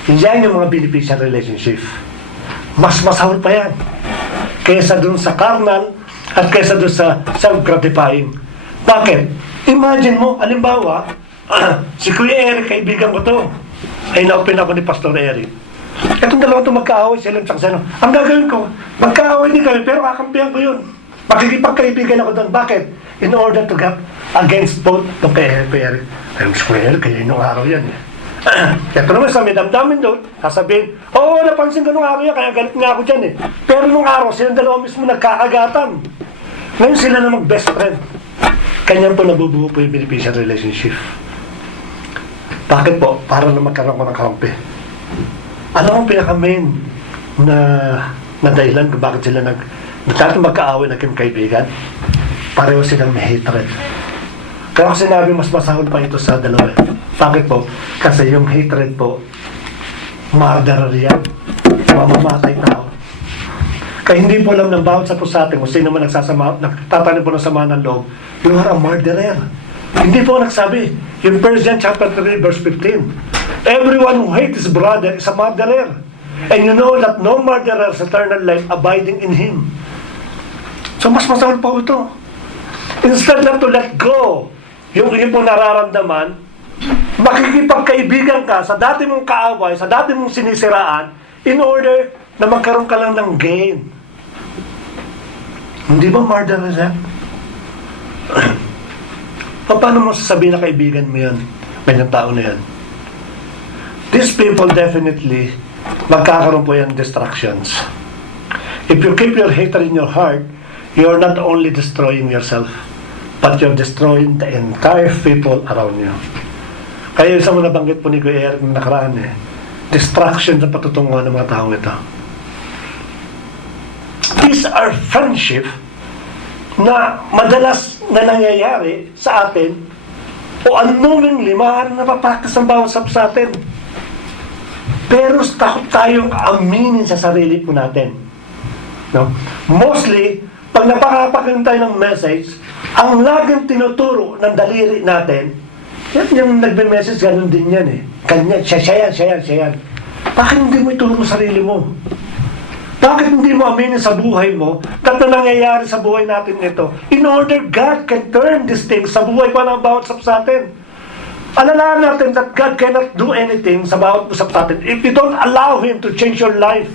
Yan yung mga beneficial relationship. Mas masahol pa yan kaysa dun sa carnal at kaysa dun sa self-gratifying. Bakit? Imagine mo, alimbawa, si Kuya Eric, kaibigan ko to, ay na-open ako ni Pastor Eric. Itong dalawa ito magkaaway, sila sa kasano. Ang gagawin ko, magkaaway din kami, pero kakampihan ko yun. Makikipagkaibigan ako doon. Bakit? In order to get against both ng kay Eric. Ayun si Kuya Eric, kaya nung araw yan. Ito naman sa may damdamin doon, sasabihin, oo, napansin ko nung araw yan, kaya galit nga ako dyan eh. Pero nung araw, silang dalawa mismo nagkakagatan. Ngayon sila na mag-best friend. Kanya po nabubuo po yung beneficial relationship. Bakit po? Para na magkaroon ko ng kampi. Ano ang pinaka-main na dahilan kung bakit sila dati magkaaway naging kaibigan? Pareho silang may hatred. Kaya ako sinabi mas masahol pa ito sa dalawa. Bakit po? Kasi yung hatred po, murderer yan. Mamamatay tao. Kaya hindi po alam ng bawat sa pusating kung sino man nagtatanim po ng sama ng loob, you are a murderer. Hindi po nagsabi. Yung 1 John chapter 3 verse 15. Everyone who hates his brother is a murderer. And you know that no murderer has eternal life abiding in him. So mas masahol po ito. Instead na to let go yung pong nararamdaman, makikipagkaibigan ka sa dati mong kaaway, sa dati mong sinisiraan, in order na magkaroon ka lang ng gain. Hindi ba murderer yan? Paano mo sasabihin na kaibigan mo yan? Ganyang tao na yan. These people definitely magkakaroon po yan distractions. If you keep your hatred in your heart, you're not only destroying yourself, but you're destroying the entire people around you. Kaya isang mo nabanggit po ni Kuya Eric ng nakaraan distraction sa patutunguhan ng mga taong ito. These are friendship na madalas na nangyayari sa atin o unknowingly, maaaring napapractice ng bawat sa atin. Pero takot tayong aminin sa sarili po natin. No? Mostly, pag napakapakinig tayo ng message, ang laging tinuturo ng daliri natin, yan yung nagbe-message, ganun din yan eh. Kanya, siya yan. Bakit hindi mo ituro sarili mo? Bakit hindi mo aminin sa buhay mo na nangyayari sa buhay natin ito? In order God can turn these things sa buhay pa ng bawat sa atin. Alalahan natin that God cannot do anything sa bawat usap natin if you don't allow Him to change your life.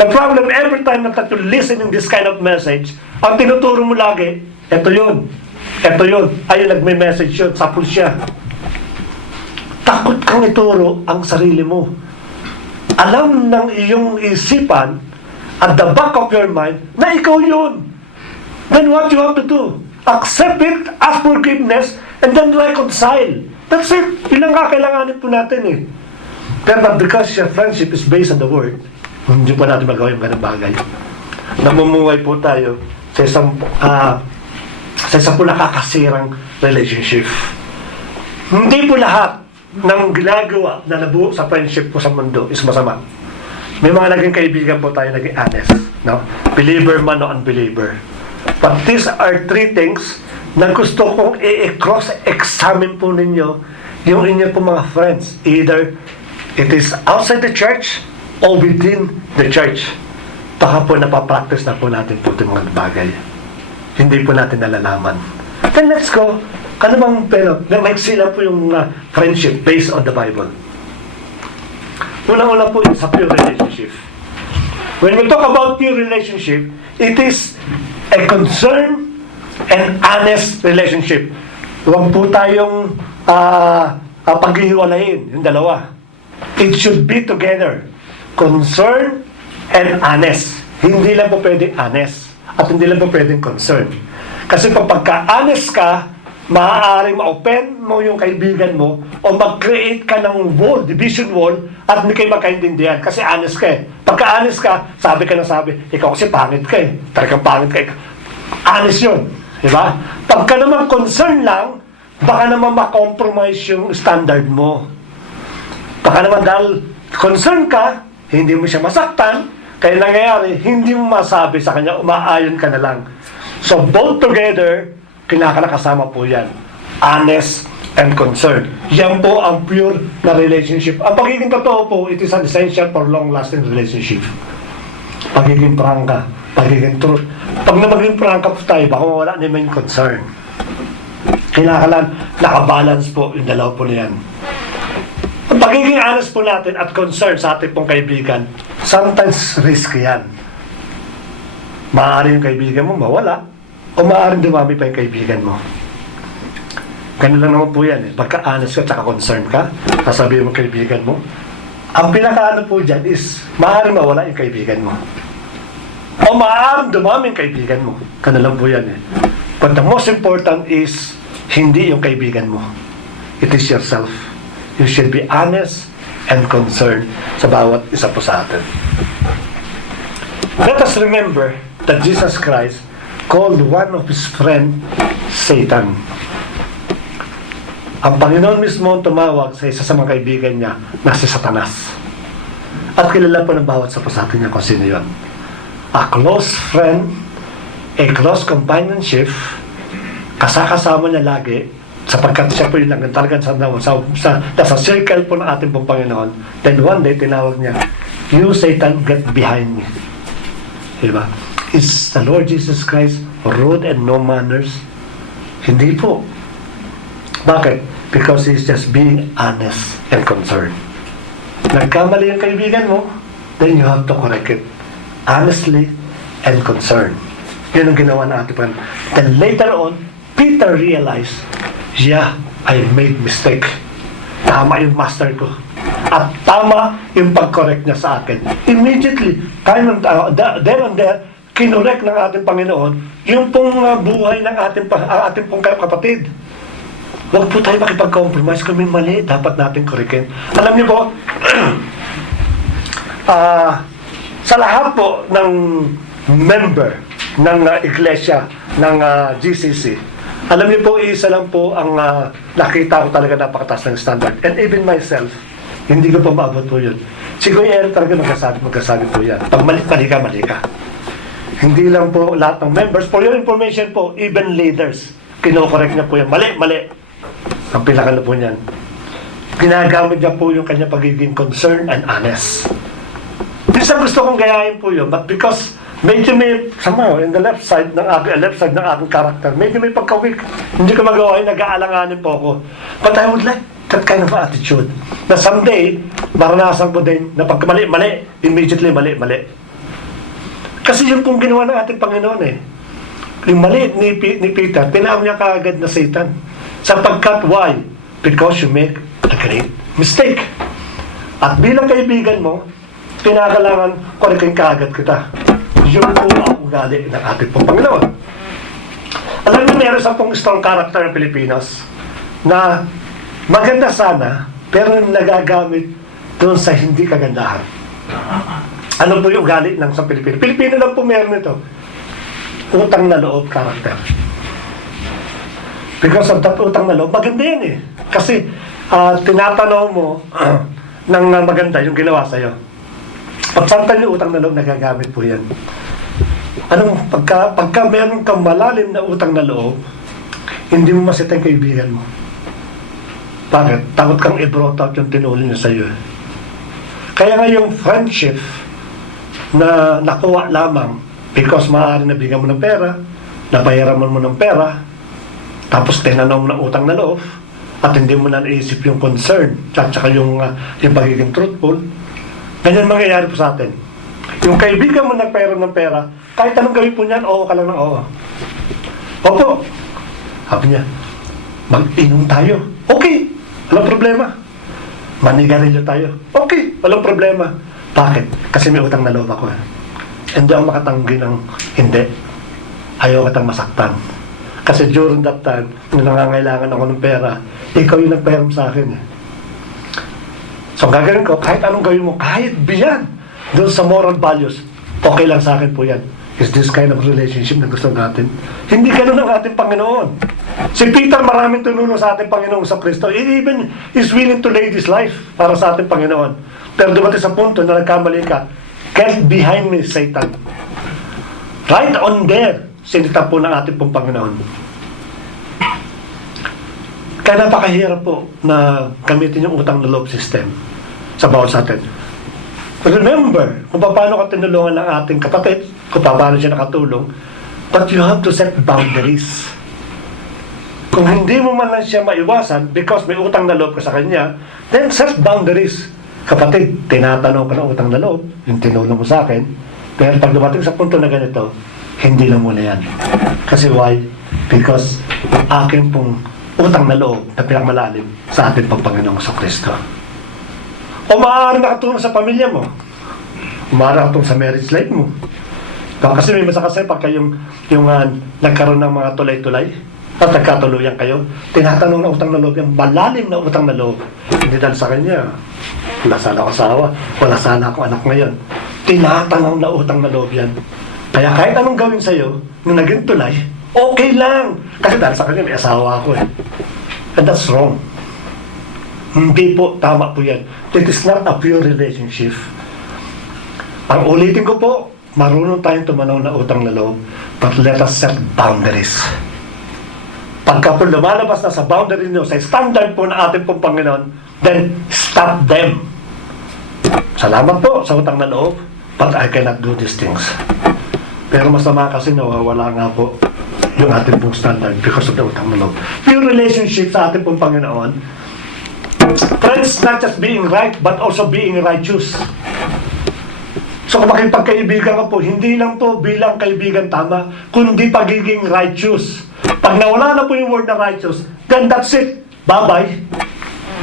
The problem, every time that you listen in this kind of message, ang tinuturo mo lagi, eto yun. Ayun, nagme-message yun, sapul siya. Takot kang ituro ang sarili mo. Alam ng iyong isipan, at the back of your mind, na ikaw yun. Then what you have to do? Accept it, ask forgiveness, and then reconcile. That's it. Yun ang kakailanganin po natin eh. Pero because your friendship is based on the Word, hindi po natin magawa yung ganang bagay. Namumuhay po tayo sa isang po nakakasirang relationship. Hindi po lahat ng ginagawa na nabuo sa friendship po sa mundo is masama. May mga naging kaibigan po tayo naging honest. No? Believer man o unbeliever. But these are three things na gusto kong i-cross-examine po ninyo yung inyo po mga friends. Either it is outside the church or within the church. Baka po napapractice na po natin po itong mga bagay. Hindi po natin nalalaman. Then let's go. Ano bang, pero, maiksi lang po yung friendship based on the Bible. Unang-una po yung sa pure relationship. When we talk about pure relationship, it is a concern and honest relationship. Huwag po tayong paghihiwalayin, yung dalawa. It should be together. Concern and honest. Hindi lang po pwedeng honest at hindi lang po pwedeng concern. Kasi pagka-honest ka, maaaring ma-open mo yung kaibigan mo o mag-create ka ng wall, division wall, at hindi kayo magkaintindihan kasi honest ka eh. Pagka-honest ka, sabi ka na sabi, ikaw kasi pangit ka eh. Talagang pangit ka eh. Honest yun. Diba? Pagka naman concern lang, baka naman ma-compromise yung standard mo. Baka naman dahil concern ka, hindi mo siya masaktan, kaya nangyayari, hindi mo masabi sa kanya, umaayon ka na lang. So both together, kinakasama po yan. Honest and concern. Yan po ang pure na relationship. Ang pagiging totoo po, it is an essential for long-lasting relationship. Pagiging prangka, pagiging truth. Pag na maging prangka po tayo, baka mawala na yung concern. Kinakalan, nakabalance po yung dalaw po na yan. Ang pagiging honest po natin at concern sa ating pong kaibigan, sometimes risk yan. Maaari yung kaibigan mo mawala, o maaaring dumami pa yung kaibigan mo. Ganun lang naman po yan eh. Pagka-honest ka at concern ka, sasabihin mo kaibigan mo, ang pinaka-ano po dyan is, maaaring mawala yung kaibigan mo. O maaaring dumami yung kaibigan mo. Ganun lang po yan eh. But the most important is, hindi yung kaibigan mo. It is yourself. You should be honest and concerned sa bawat isa po sa atin. Let us remember that Jesus Christ called one of His friend Satan. Ang Panginoon mismo ang tumawag sa isa sa mga kaibigan niya na si Satanas. At kilala po ng bawat sa atin niya kung sino yun. A close friend, a close companionship, kasakasama niya lagi, sapagkat siya po yung talagang nasa circle po ng ating pong Panginoon. Then one day, tinawag niya, "You Satan, get behind me." Diba? Is the Lord Jesus Christ rude and no manners? Hindi po. Bakit? Because He's just being honest and concerned. Nagkamali yung kaibigan mo, then you have to correct it. Honestly and concerned. Yun ang ginawa natin. Then later on, Peter realized, yeah, I made mistake. Tama yung master ko. At tama yung pag-correct niya sa akin. Immediately, then and there, kinorek ng ating Panginoon yung pong buhay ng ating pong kapatid. Huwag po tayo makipag-compromise kung may mali. Dapat natin korekin. Alam niyo po, sa lahat po ng member ng iglesia ng GCC, Alam niyo po, isa lang po ang nakita ko talaga napakataas ng standard. And even myself, hindi ko po maabot po yun. Si Kuya Eric talaga magkasabi po yan. Pag mali ka, mali ka. Hindi lang po lahat ng members. For your information po, even leaders, kinokorek niya po yan. Mali. Ang pinaka po niyan. Ginagamit niya po yung kanya pagiging concerned and honest. Minsan gusto kong gayahin po yun, but because medyo may, somehow, in the left side ng aking character, medyo may pagka-weak. Hindi ko magawa yun, nag-aalanganin po ako. But I would like that kind of attitude. Na someday, maranasan ko din na pagka mali, immediately mali. Kasi yun pong ginawa ng ating Panginoon eh. Yung mali ni Peter, tinawag niya kaagad na Satan. Sapagkat, why? Because you make a great mistake. At bilang kaibigan mo, kinakailangan korekin kaagad kita. Yun po ang ugali ng ating pong Panginoon. Alam niyo, meron sa pong strong character ng Pilipinos na maganda sana, pero nagagamit doon sa hindi kagandahan. Ano po yung ugali ng sa Pilipino? Pilipino lang po meron ito. Utang na loob character. Because of that utang na loob, maganda yan eh. Kasi tinatanaw mo ng maganda yung ginawa sa'yo. At samtang yung utang na loob, nagagamit po yan. Pagka meron kang malalim na utang na loob, hindi mo masita yung kaibigan mo. Bakit? Takot kang i-brought out yung tinuli niya sa'yo. Kaya nga yung friendship na nakuha lamang because maaari nabigyan mo ng pera, nabayaran mo ng pera, tapos tinanaw mo ng utang na loob, at hindi mo na naisip yung concern, at saka yung pagiging truthful, ganyan mangyayari po sa atin. Yung kaibigan mo nagpera ng pera, kahit anong gawin po niyan, oo ka lang ng oo. Opo. Sabi niya, mag-inom tayo. Okay, walang problema. Manigarilyo tayo. Okay, walang problema. Bakit? Kasi may utang na loob ako. Hindi ako makatanggi ng hindi. Ayaw kitang masaktan. Kasi during that time, nung nangangailangan ako ng pera, ikaw yung nagpera sa akin. So, ang gagawin ko, kahit anong gawin mo, kahit biyan, doon sa moral values, okay lang sa akin po yan. Is this kind of relationship na gusto natin? Hindi ganun ang ating Panginoon. Si Peter, maraming tunulong sa ating Panginoon sa Kristo. He even is willing to lay his life para sa ating Panginoon. Pero dumating sa punto na nagkamali ka, get behind me, Satan. Right on there, sinita po ng ating pong Panginoon. Kaya napakahirap po na gamitin yung utang na loob system sa bawat sa atin. Remember, kung paano ka tinulungan ng ating kapatid, kung paano siya nakatulong, but you have to set boundaries. Kung hindi mo man lang siya maiwasan because may utang na loob ka sa kanya, then set boundaries. Kapatid, tinatanong ka ng utang na loob, yung tinulong mo sa akin, pero pag dumating sa punto na ganito, hindi lang muna yan. Kasi why? Because akin pong utang na loob na pinakmalalim sa ating Panginoong sa Kristo. O maaari nakatulong sa pamilya mo. Maaari nakatulong sa marriage life mo. Kasi may masa kasi pagka yung nagkaroon ng mga tulay-tulay at nagkatuluyan kayo, tinatanong na utang na loob, yung malalim na utang na loob. Hindi dahil sa kanya, wala sana ako asawa, wala sana ako anak ngayon. Tinatanong na utang na loob yan. Kaya kahit anong gawin sa'yo, nung naging tulay, okay lang. Kasi dahil sa kanya may asawa ako eh. And that's wrong. Hindi po, tama po yan. It is not a pure relationship. Ang ulitin ko po, marunong tayong tumanaw na utang na loob, but let us set boundaries. Pagka po lumalabas na sa boundary nyo, sa standard po na ating pong Panginoon, then stop them. Salamat po sa utang na loob, but I cannot do these things. Pero masama kasi nawawala nga po yung ating pong standard because of the utang na loob. Pure relationship sa ating pong Panginoon, friends, not just being right, but also being righteous. So kung makipagkaibigan ka po, hindi lang po bilang kaibigan tama, kundi pagiging righteous. Pag nawala na po yung word na righteous, then that's it. Bye-bye.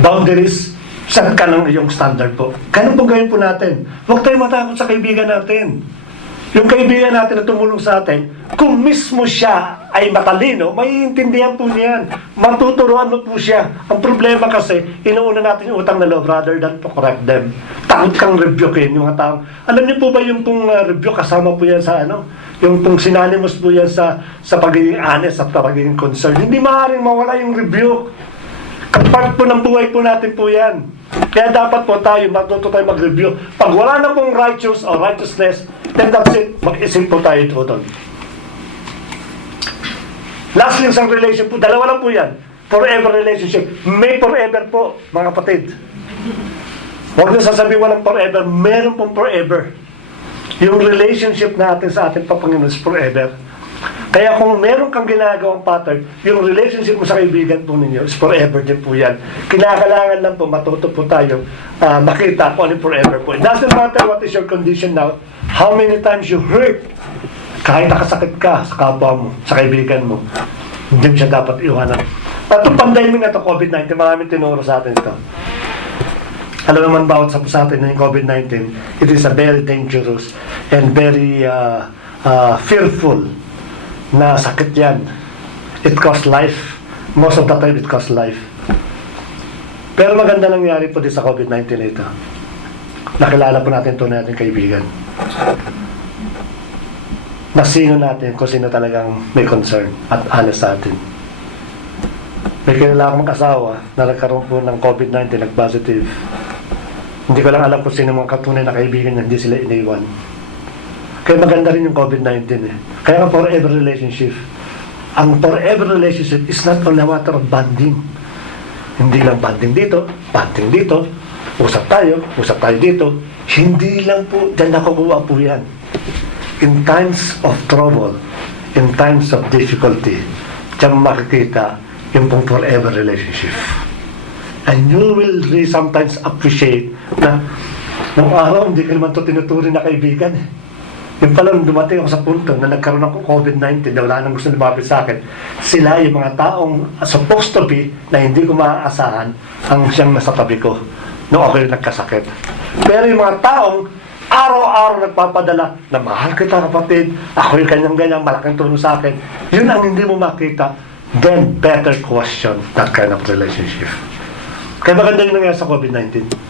Boundaries. Set ka ng iyong standard po. Ganun po gawin po natin. Huwag tayo matakot sa kaibigan natin. Yung kaibigan natin na tumulong sa atin, kung mismo siya ay matalino, maiintindihan po niya yan. Matuturuan mo po siya. Ang problema kasi, inuuna natin yung utang na loob rather than to correct them. Takot kang rebukein yung mga tao. Alam niyo po ba yung pong rebuke kasama po yan sa ano? Yung pong sinanimos po yan sa pagiging honest at pagiging concerned. Hindi maaaring mawala yung rebuke. Part po ng buhay po natin po yan. Kaya dapat po tayo, matuto tayo mag-review. Pag wala na pong righteous or righteousness, then that's it. Mag-isip po tayo ito doon. Lastly, isang relation po, dalawa lang po yan. Forever relationship. May forever po, mga kapatid. Huwag niyo sasabihin walang forever. Meron pong forever. Yung relationship natin sa ating Panginoon is forever. Kaya kung meron kang ginagawang pattern, yung relationship mo sa kaibigan po ninyo is forever din po yan. Kinakailangan lang po, matuto po tayo makita kung ano yung forever po. It doesn't matter what is your condition now, how many times you hurt, kahit nakasakit ka sa kapwa mo, sa kaibigan mo, hindi mo siya dapat iwanan. At itong pandemic na ito, COVID-19, maraming tinuro sa atin ito. Alam naman bawat sa atin na yung COVID-19, it is a very dangerous and very fearful na sakit yan. It costs life. Most of the time, it costs life. Pero maganda nangyari po din sa COVID-19 na ito. Nakilala po natin ito natin kaibigan. Nasino natin kung sino talagang may concern at honest sa atin. May kilala akong mag-asawa na nagkaroon po ng COVID-19, nag-positive. Hindi ko lang alam kung sino mga katunay na kaibigan na hindi sila iniwan. Kaya maganda rin yung COVID-19 eh. Kaya ang forever relationship. Ang forever relationship is not only a matter of bonding. Hindi lang bonding dito, usap tayo dito. Hindi lang po, dahil nakukuha po yan. In times of trouble, in times of difficulty, diyan makikita yung pong forever relationship. And you will really sometimes appreciate na nung araw, hindi ka naman ito tinuturing na kaibigan eh. Yung pala nung dumating ako sa punto na nagkaroon ako COVID-19 na wala nang gusto lumapit sa akin, sila yung mga taong supposed to be na hindi ko maaasahan ang siyang nasa tabi ko nung ako yung nagkasakit. Pero yung mga taong araw-araw nagpapadala na mahal kita kapatid, ako yung kanyang-ganyang, malaking tulong sa akin, yun ang hindi mo makita, then better question that kind of relationship. Kaya maganda yung nangyari sa COVID-19.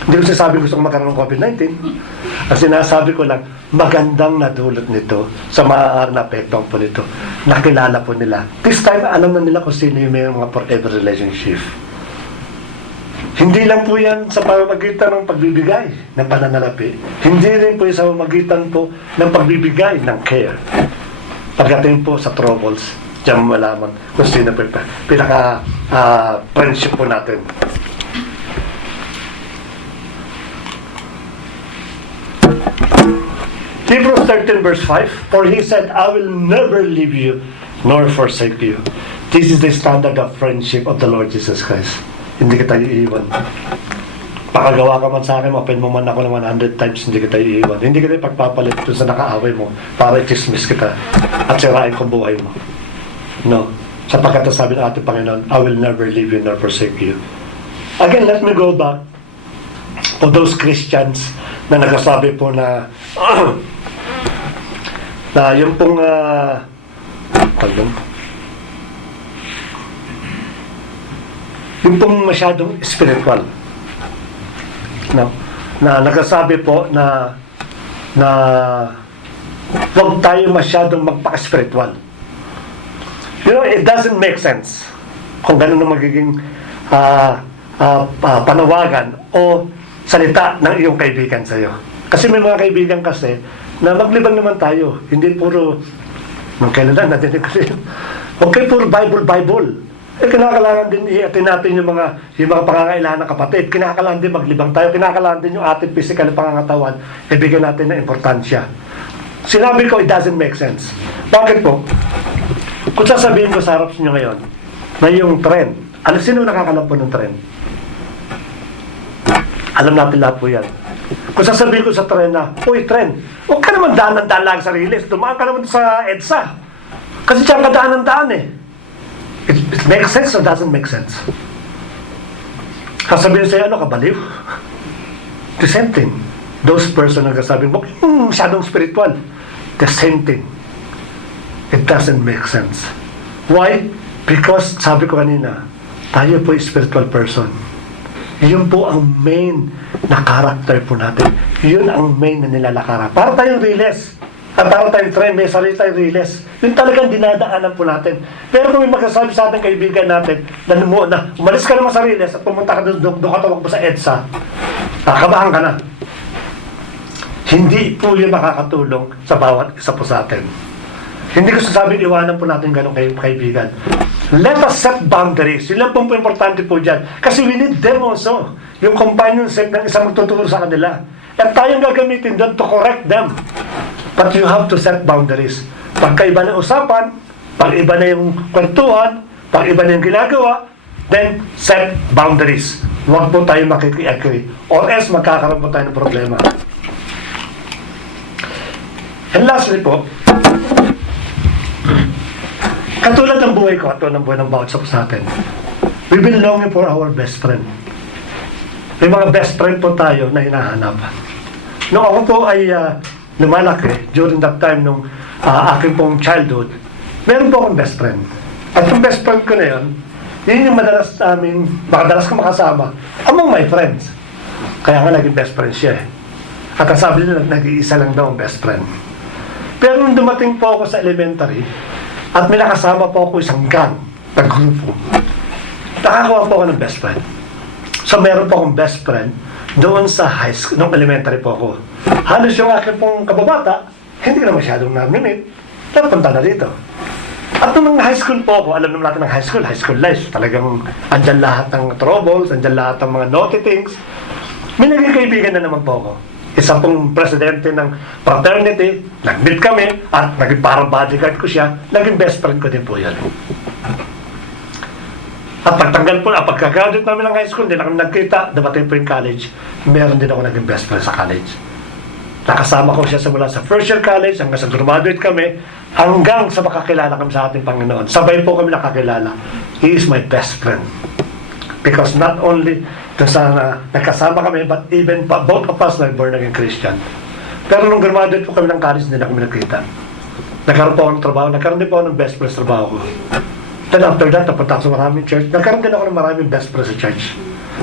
Hindi ko sinasabi gusto kong magkaroon ng COVID-19. Ang sinasabi ko lang, magandang nadulot nito sa maaaring na apektuhan po nito. Nakilala po nila. This time, alam na nila kung sino yung may mga forever relationship. Hindi lang po yan sa pamamagitan ng pagbibigay ng pananalapi. Hindi rin po yan sa pamamagitan po ng pagbibigay ng care. Pagdating po sa troubles, diyan mo malaman kung sino po yung pinaka-friendship po natin. Hebrews 13 verse 5, for he said, I will never leave you nor forsake you. This is the standard of friendship of the Lord Jesus Christ. Hindi kita iiwan. Pakagawa ka man sa akin, mapin mo man ako ng 100 times, hindi kita iiwan. Hindi kita ipagpapalit dun sa nakaaway mo para i-chismis kita at sirain ko buhay mo. No. Sapagkat sabi ng ating Panginoon, I will never leave you nor forsake you. Again, let me go back to those Christians na nagsasabi po na na yung pong yung pong masyadong spiritual, no? Na nagsasabi po na huwag tayo masyadong magpaka-spiritual. You know, it doesn't make sense kung ganun na magiging panawagan o salita ng iyong kaibigan sa iyo. Kasi may mga kaibigan kasi na maglibang naman tayo. Hindi puro, magkailan na natin kasi, okay, puro Bible. Eh, kinakailangan din i-atin natin yung mga pangangailangan ng kapatid. Kinakailangan din maglibang tayo. Kinakailangan din yung ating physical na pangangatawan. Ibigyan natin ng importansya. Sinabi ko, it doesn't make sense. Bakit po? Kung sasabihin ko sa harap nyo ngayon, na yung trend, sino nakakalam po ng trend? Alam natin lahat po yan. Kung sasabihin ko sa trend na, uy, trend, huwag ka naman daan-daan lang sa release. Dumaan ka naman sa EDSA. Kasi siya ka daan-daan eh. It makes sense or doesn't make sense? Sasabihin sa'yo, kabaliw? The same thing. those person na nagsasabi mo, masyadong spiritual. The same thing. It doesn't make sense. Why? Because, sabi ko kanina, tayo po spiritual person. Yun po ang main na character po natin. Yun ang main na nilalakara. Para tayong riles. At para tayong trend, may sarili tayong riles. Yun talagang dinadaanan po natin. Pero kung may magsasabi sa ating kaibigan natin na umalis ka naman sa riles at pumunta ka doon ka tawag mo sa EDSA, kabahan ka na. Hindi po yun makakatulong sa bawat isa po sa atin. Hindi ko sasabing iwanan po natin ganun kaibigan. Let us set boundaries. Yun lang po importante po dyan. Kasi we need them also. Yung companionship ng isang magtuturo sa kanila. At tayong gagamitin doon to correct them. But you have to set boundaries. Pagkaiba ng usapan, pag-iba na yung kwentuhan, pag-iba na yung ginagawa, then set boundaries. Huwag po tayo makiki-agree. Or else magkakaroon po tayo ng problema. And lastly po, katulad ng buhay ko, at ng buhay ng bawat isa po sa atin, we've been longing for our best friend. May mga best friend po tayo na hinahanap. Noong ako po ay lumalaki, during that time nung aking pong childhood, meron po akong best friend. At yung best friend ko na yun, yun yung madalas ko makasama among my friends. Kaya nga naging best friend siya. At ang sabi nila, nag-iisa lang daw ang best friend. Pero nung dumating po ako sa elementary, at may nakasama po ako isang gang na grupo, nakakuha po ako ng best friend. So meron po akong best friend doon sa high school, nung elementary po ako. Halos yung aking pong kababata, hindi na masyadong namimit, napunta na dito. At nung high school po ako, alam naman natin ng high school life, talagang andyan lahat ng troubles, andyan lahat ng mga naughty things. May naging kaibigan na naman po ako. Isa pong presidente ng fraternity, nag-meet kami, at naging parang bodyguard ko siya, naging best friend ko din po yan. At pagka-graduate namin ng high school, hindi na kami nagkita, dabating po yung college, meron din ako naging best friend sa college. Nakasama ko siya mula sa first year college, hanggang sa graduate kami, hanggang sa makakilala kami sa ating Panginoon. Sabay po kami nakakilala. He is my best friend. Because not only nagkasama kami, but even both of us born again Christian. Pero nung graduate po kami ng college, hindi na kami nagkita. Nagkaroon po ako ng trabaho, nagkaroon din po ako ng best friend sa trabaho ko. Then after that, napunta ako sa maraming church, nagkaroon din ako ng maraming best friend sa church.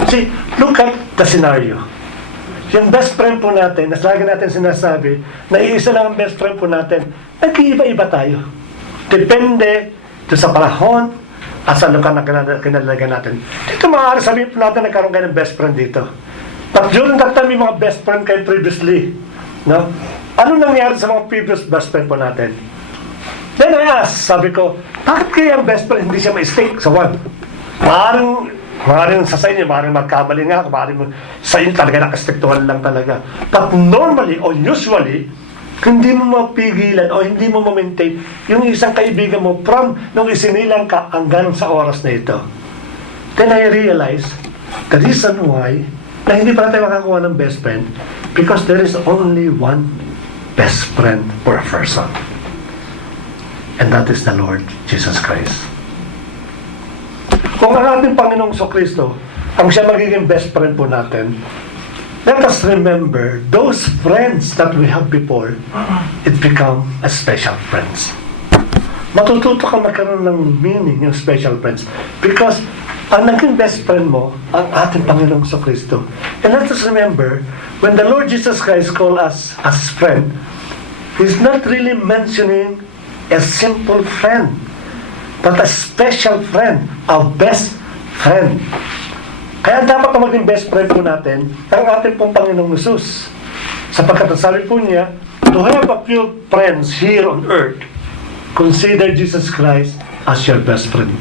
See, look at the scenario. Yung best friend po natin, nas lagi natin sinasabi, na iisa lang ang best friend po natin, nag-iiba-iba tayo. Depende sa panahon, at sa lugar na kinalagan natin. Dito maaari sabihin po natin nagkaroon kayo ng best friend dito. But during that time, yung mga best friend kayo previously, no? Ano nangyari sa mga previous best friend po natin? Then I asked, sabi ko, bakit kaya ang best friend hindi siya ma-stake sa one? Maaaring sa inyo, maaaring magkamali nga, maaaring sa inyo talaga nakastiktuhan lang talaga. But normally, or usually, hindi mo mapigilan o hindi mo ma-maintain yung isang kaibigan mo from nung isinilang ka hanggang sa oras na ito. Then I realized the reason why na hindi pa tayo makakuha ng best friend because there is only one best friend for a person. And that is the Lord Jesus Christ. Kung ang ating Panginoong Kristo ang siya magiging best friend po natin, let us remember those friends that we have before, it become a special friends. Matututo ka magkaroon ng meaning yung special friends because ang naging best friend mo, ang ating Panginoong Kristo. And let us remember, when the Lord Jesus Christ called us as his friend, he's not really mentioning a simple friend, but a special friend, a best friend. Kaya dapat na maging best friend po natin ang ating pong Panginoong Jesus. Sapagkat sabi po niya, to have a few friends here on earth, consider Jesus Christ as your best friend.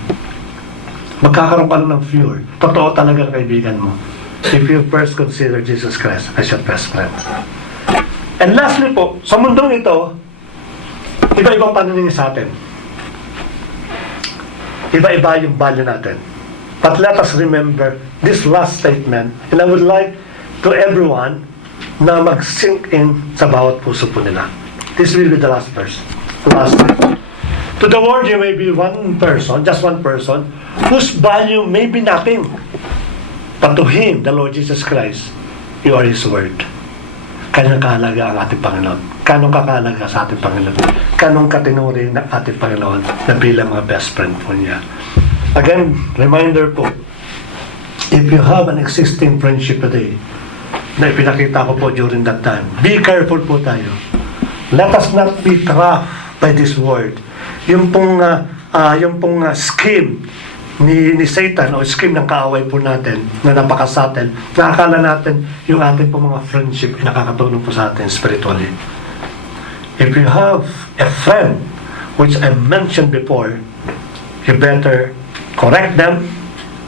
Magkakaroon ka ng few. Totoo talaga ang kaibigan mo. If you first consider Jesus Christ as your best friend. And lastly po, sa mundong ito, iba-ibang paningin sa atin. Iba-iba yung value natin. But let us remember this last statement, and I would like to everyone na mag-sink in sa bawat puso po nila. This will be the last verse. Last verse. To the world, you may be one person, just one person, whose value may be nothing. But to Him, the Lord Jesus Christ, you are His Word. kanyang kahalaga ang ating Panginoon. Kanong kakahalaga sa ating Panginoon. Kanong katinuring ng ating Panginoon na bilang mga best friend po niya. Again, reminder po, if you have an existing friendship today, na ipinakita ko po during that time, be careful po tayo. Let us not be trapped by this word. Yung pong scheme ni Satan o scheme ng kaaway po natin na napakasatin, nakakala natin yung ating po mga friendship nakakatulong po sa atin spiritually. If you have a friend, which I mentioned before, you better correct them.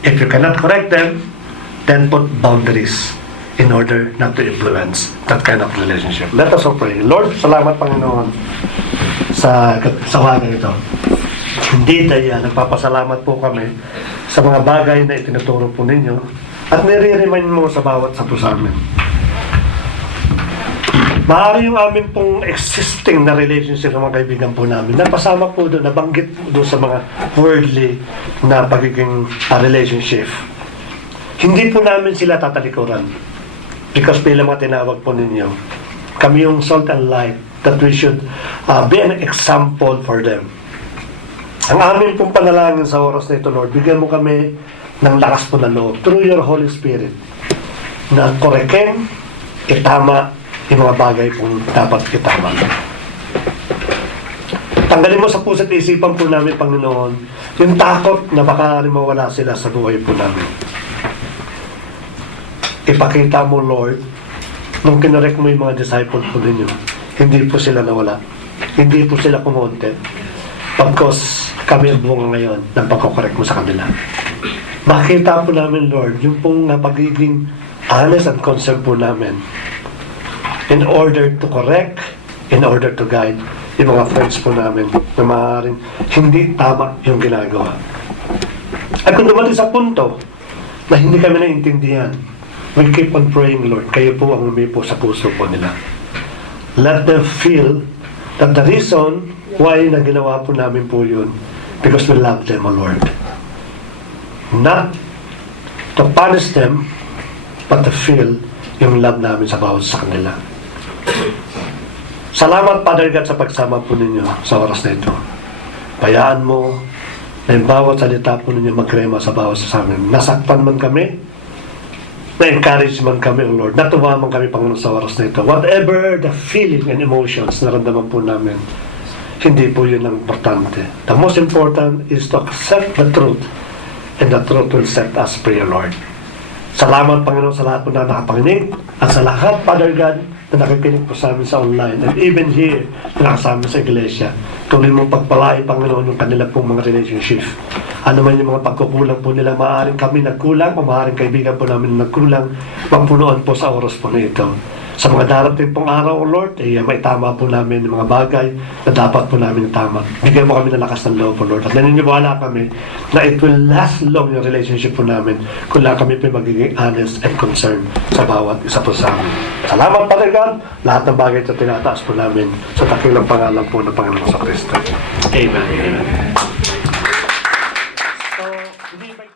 If you cannot correct them, then put boundaries in order not to influence that kind of relationship. Let us all pray. Lord, salamat Panginoon sa wagang ito. Hindi tayo, nagpapasalamat po kami sa mga bagay na itinuturo po ninyo at nire-remind mo sa bawat sa sa amin. Maaari yung amin pong existing na relationship ng mga kaibigan po namin. Napasama po doon, nabanggit po doon sa mga worldly na pagiging relationship. Hindi po namin sila tatalikuran. Because bilang mga tinawag po ninyo, kami yung salt and light that we should be an example for them. Ang amin pong panalangin sa oras na ito, Lord, bigyan mo kami ng lakas po na loob through your Holy Spirit na korekin, itama yung mga bagay pong dapat itama. Tanggalin mo sa puso't isipan po namin, Panginoon, yung takot na baka mawala sila sa buhay po namin. Ipakita mo, Lord, nung kinorek mo yung mga disciples po ninyo, hindi po sila nawala. Hindi po sila kumonte. Pagkos kami ang bunga ngayon ng pagkokorek mo sa kanila. Makita po namin, Lord, yung pong pagiging honest and concern po namin in order to correct, in order to guide yung mga friends po namin na maaaring hindi tama yung ginagawa. At kung dumating sa punto na hindi kami naintindihan, we keep on praying, Lord, kayo po ang umipo sa puso po nila. Let them feel that the reason why na ginawa po namin po yun, because we love them, O Lord. Not to punish them, but to feel yung love namin sa bawat sa kanila. Salamat, Father God, sa pagsama po ninyo sa oras na ito. Bayaan mo na yung bawat salita po ninyo magkrema sa bawat sa amin. Nasaktan man kami, na-encourage man kami, O Lord. Natuwa man kami, Panginoon, sa oras na ito. Whatever the feeling and emotions na naramdaman po namin, hindi po yun ang importante. The most important is to accept the truth, and the truth will set us free, Lord. Salamat, Panginoon, sa lahat po na nakapanginig, at sa lahat, Father God, na nakikinig po sa amin sa online, and even here, na nakasama sa iglesia. Tuloy mong pagpalay, Panginoon, yung kanila pong mga relationship. Ano man yung mga pagkukulang po nila, maaaring kami nagkulang, o maaaring kaibigan po namin nagkulang, magpunuan po sa oras po na ito. Sa mga darating pong araw, O Lord, may tama po namin yung mga bagay na dapat po namin tama. Bigyan mo kami ng lakas ng loob, O Lord. At naniniwala kami na it will last long yung relationship po namin kung lang kami po magiging honest and concerned sa bawat isa po sa amin. Salamat, Father God. Lahat ng bagay ito tinataas po namin sa dakilang pangalan po ng Panginoon sa Kristo. Amen. Amen.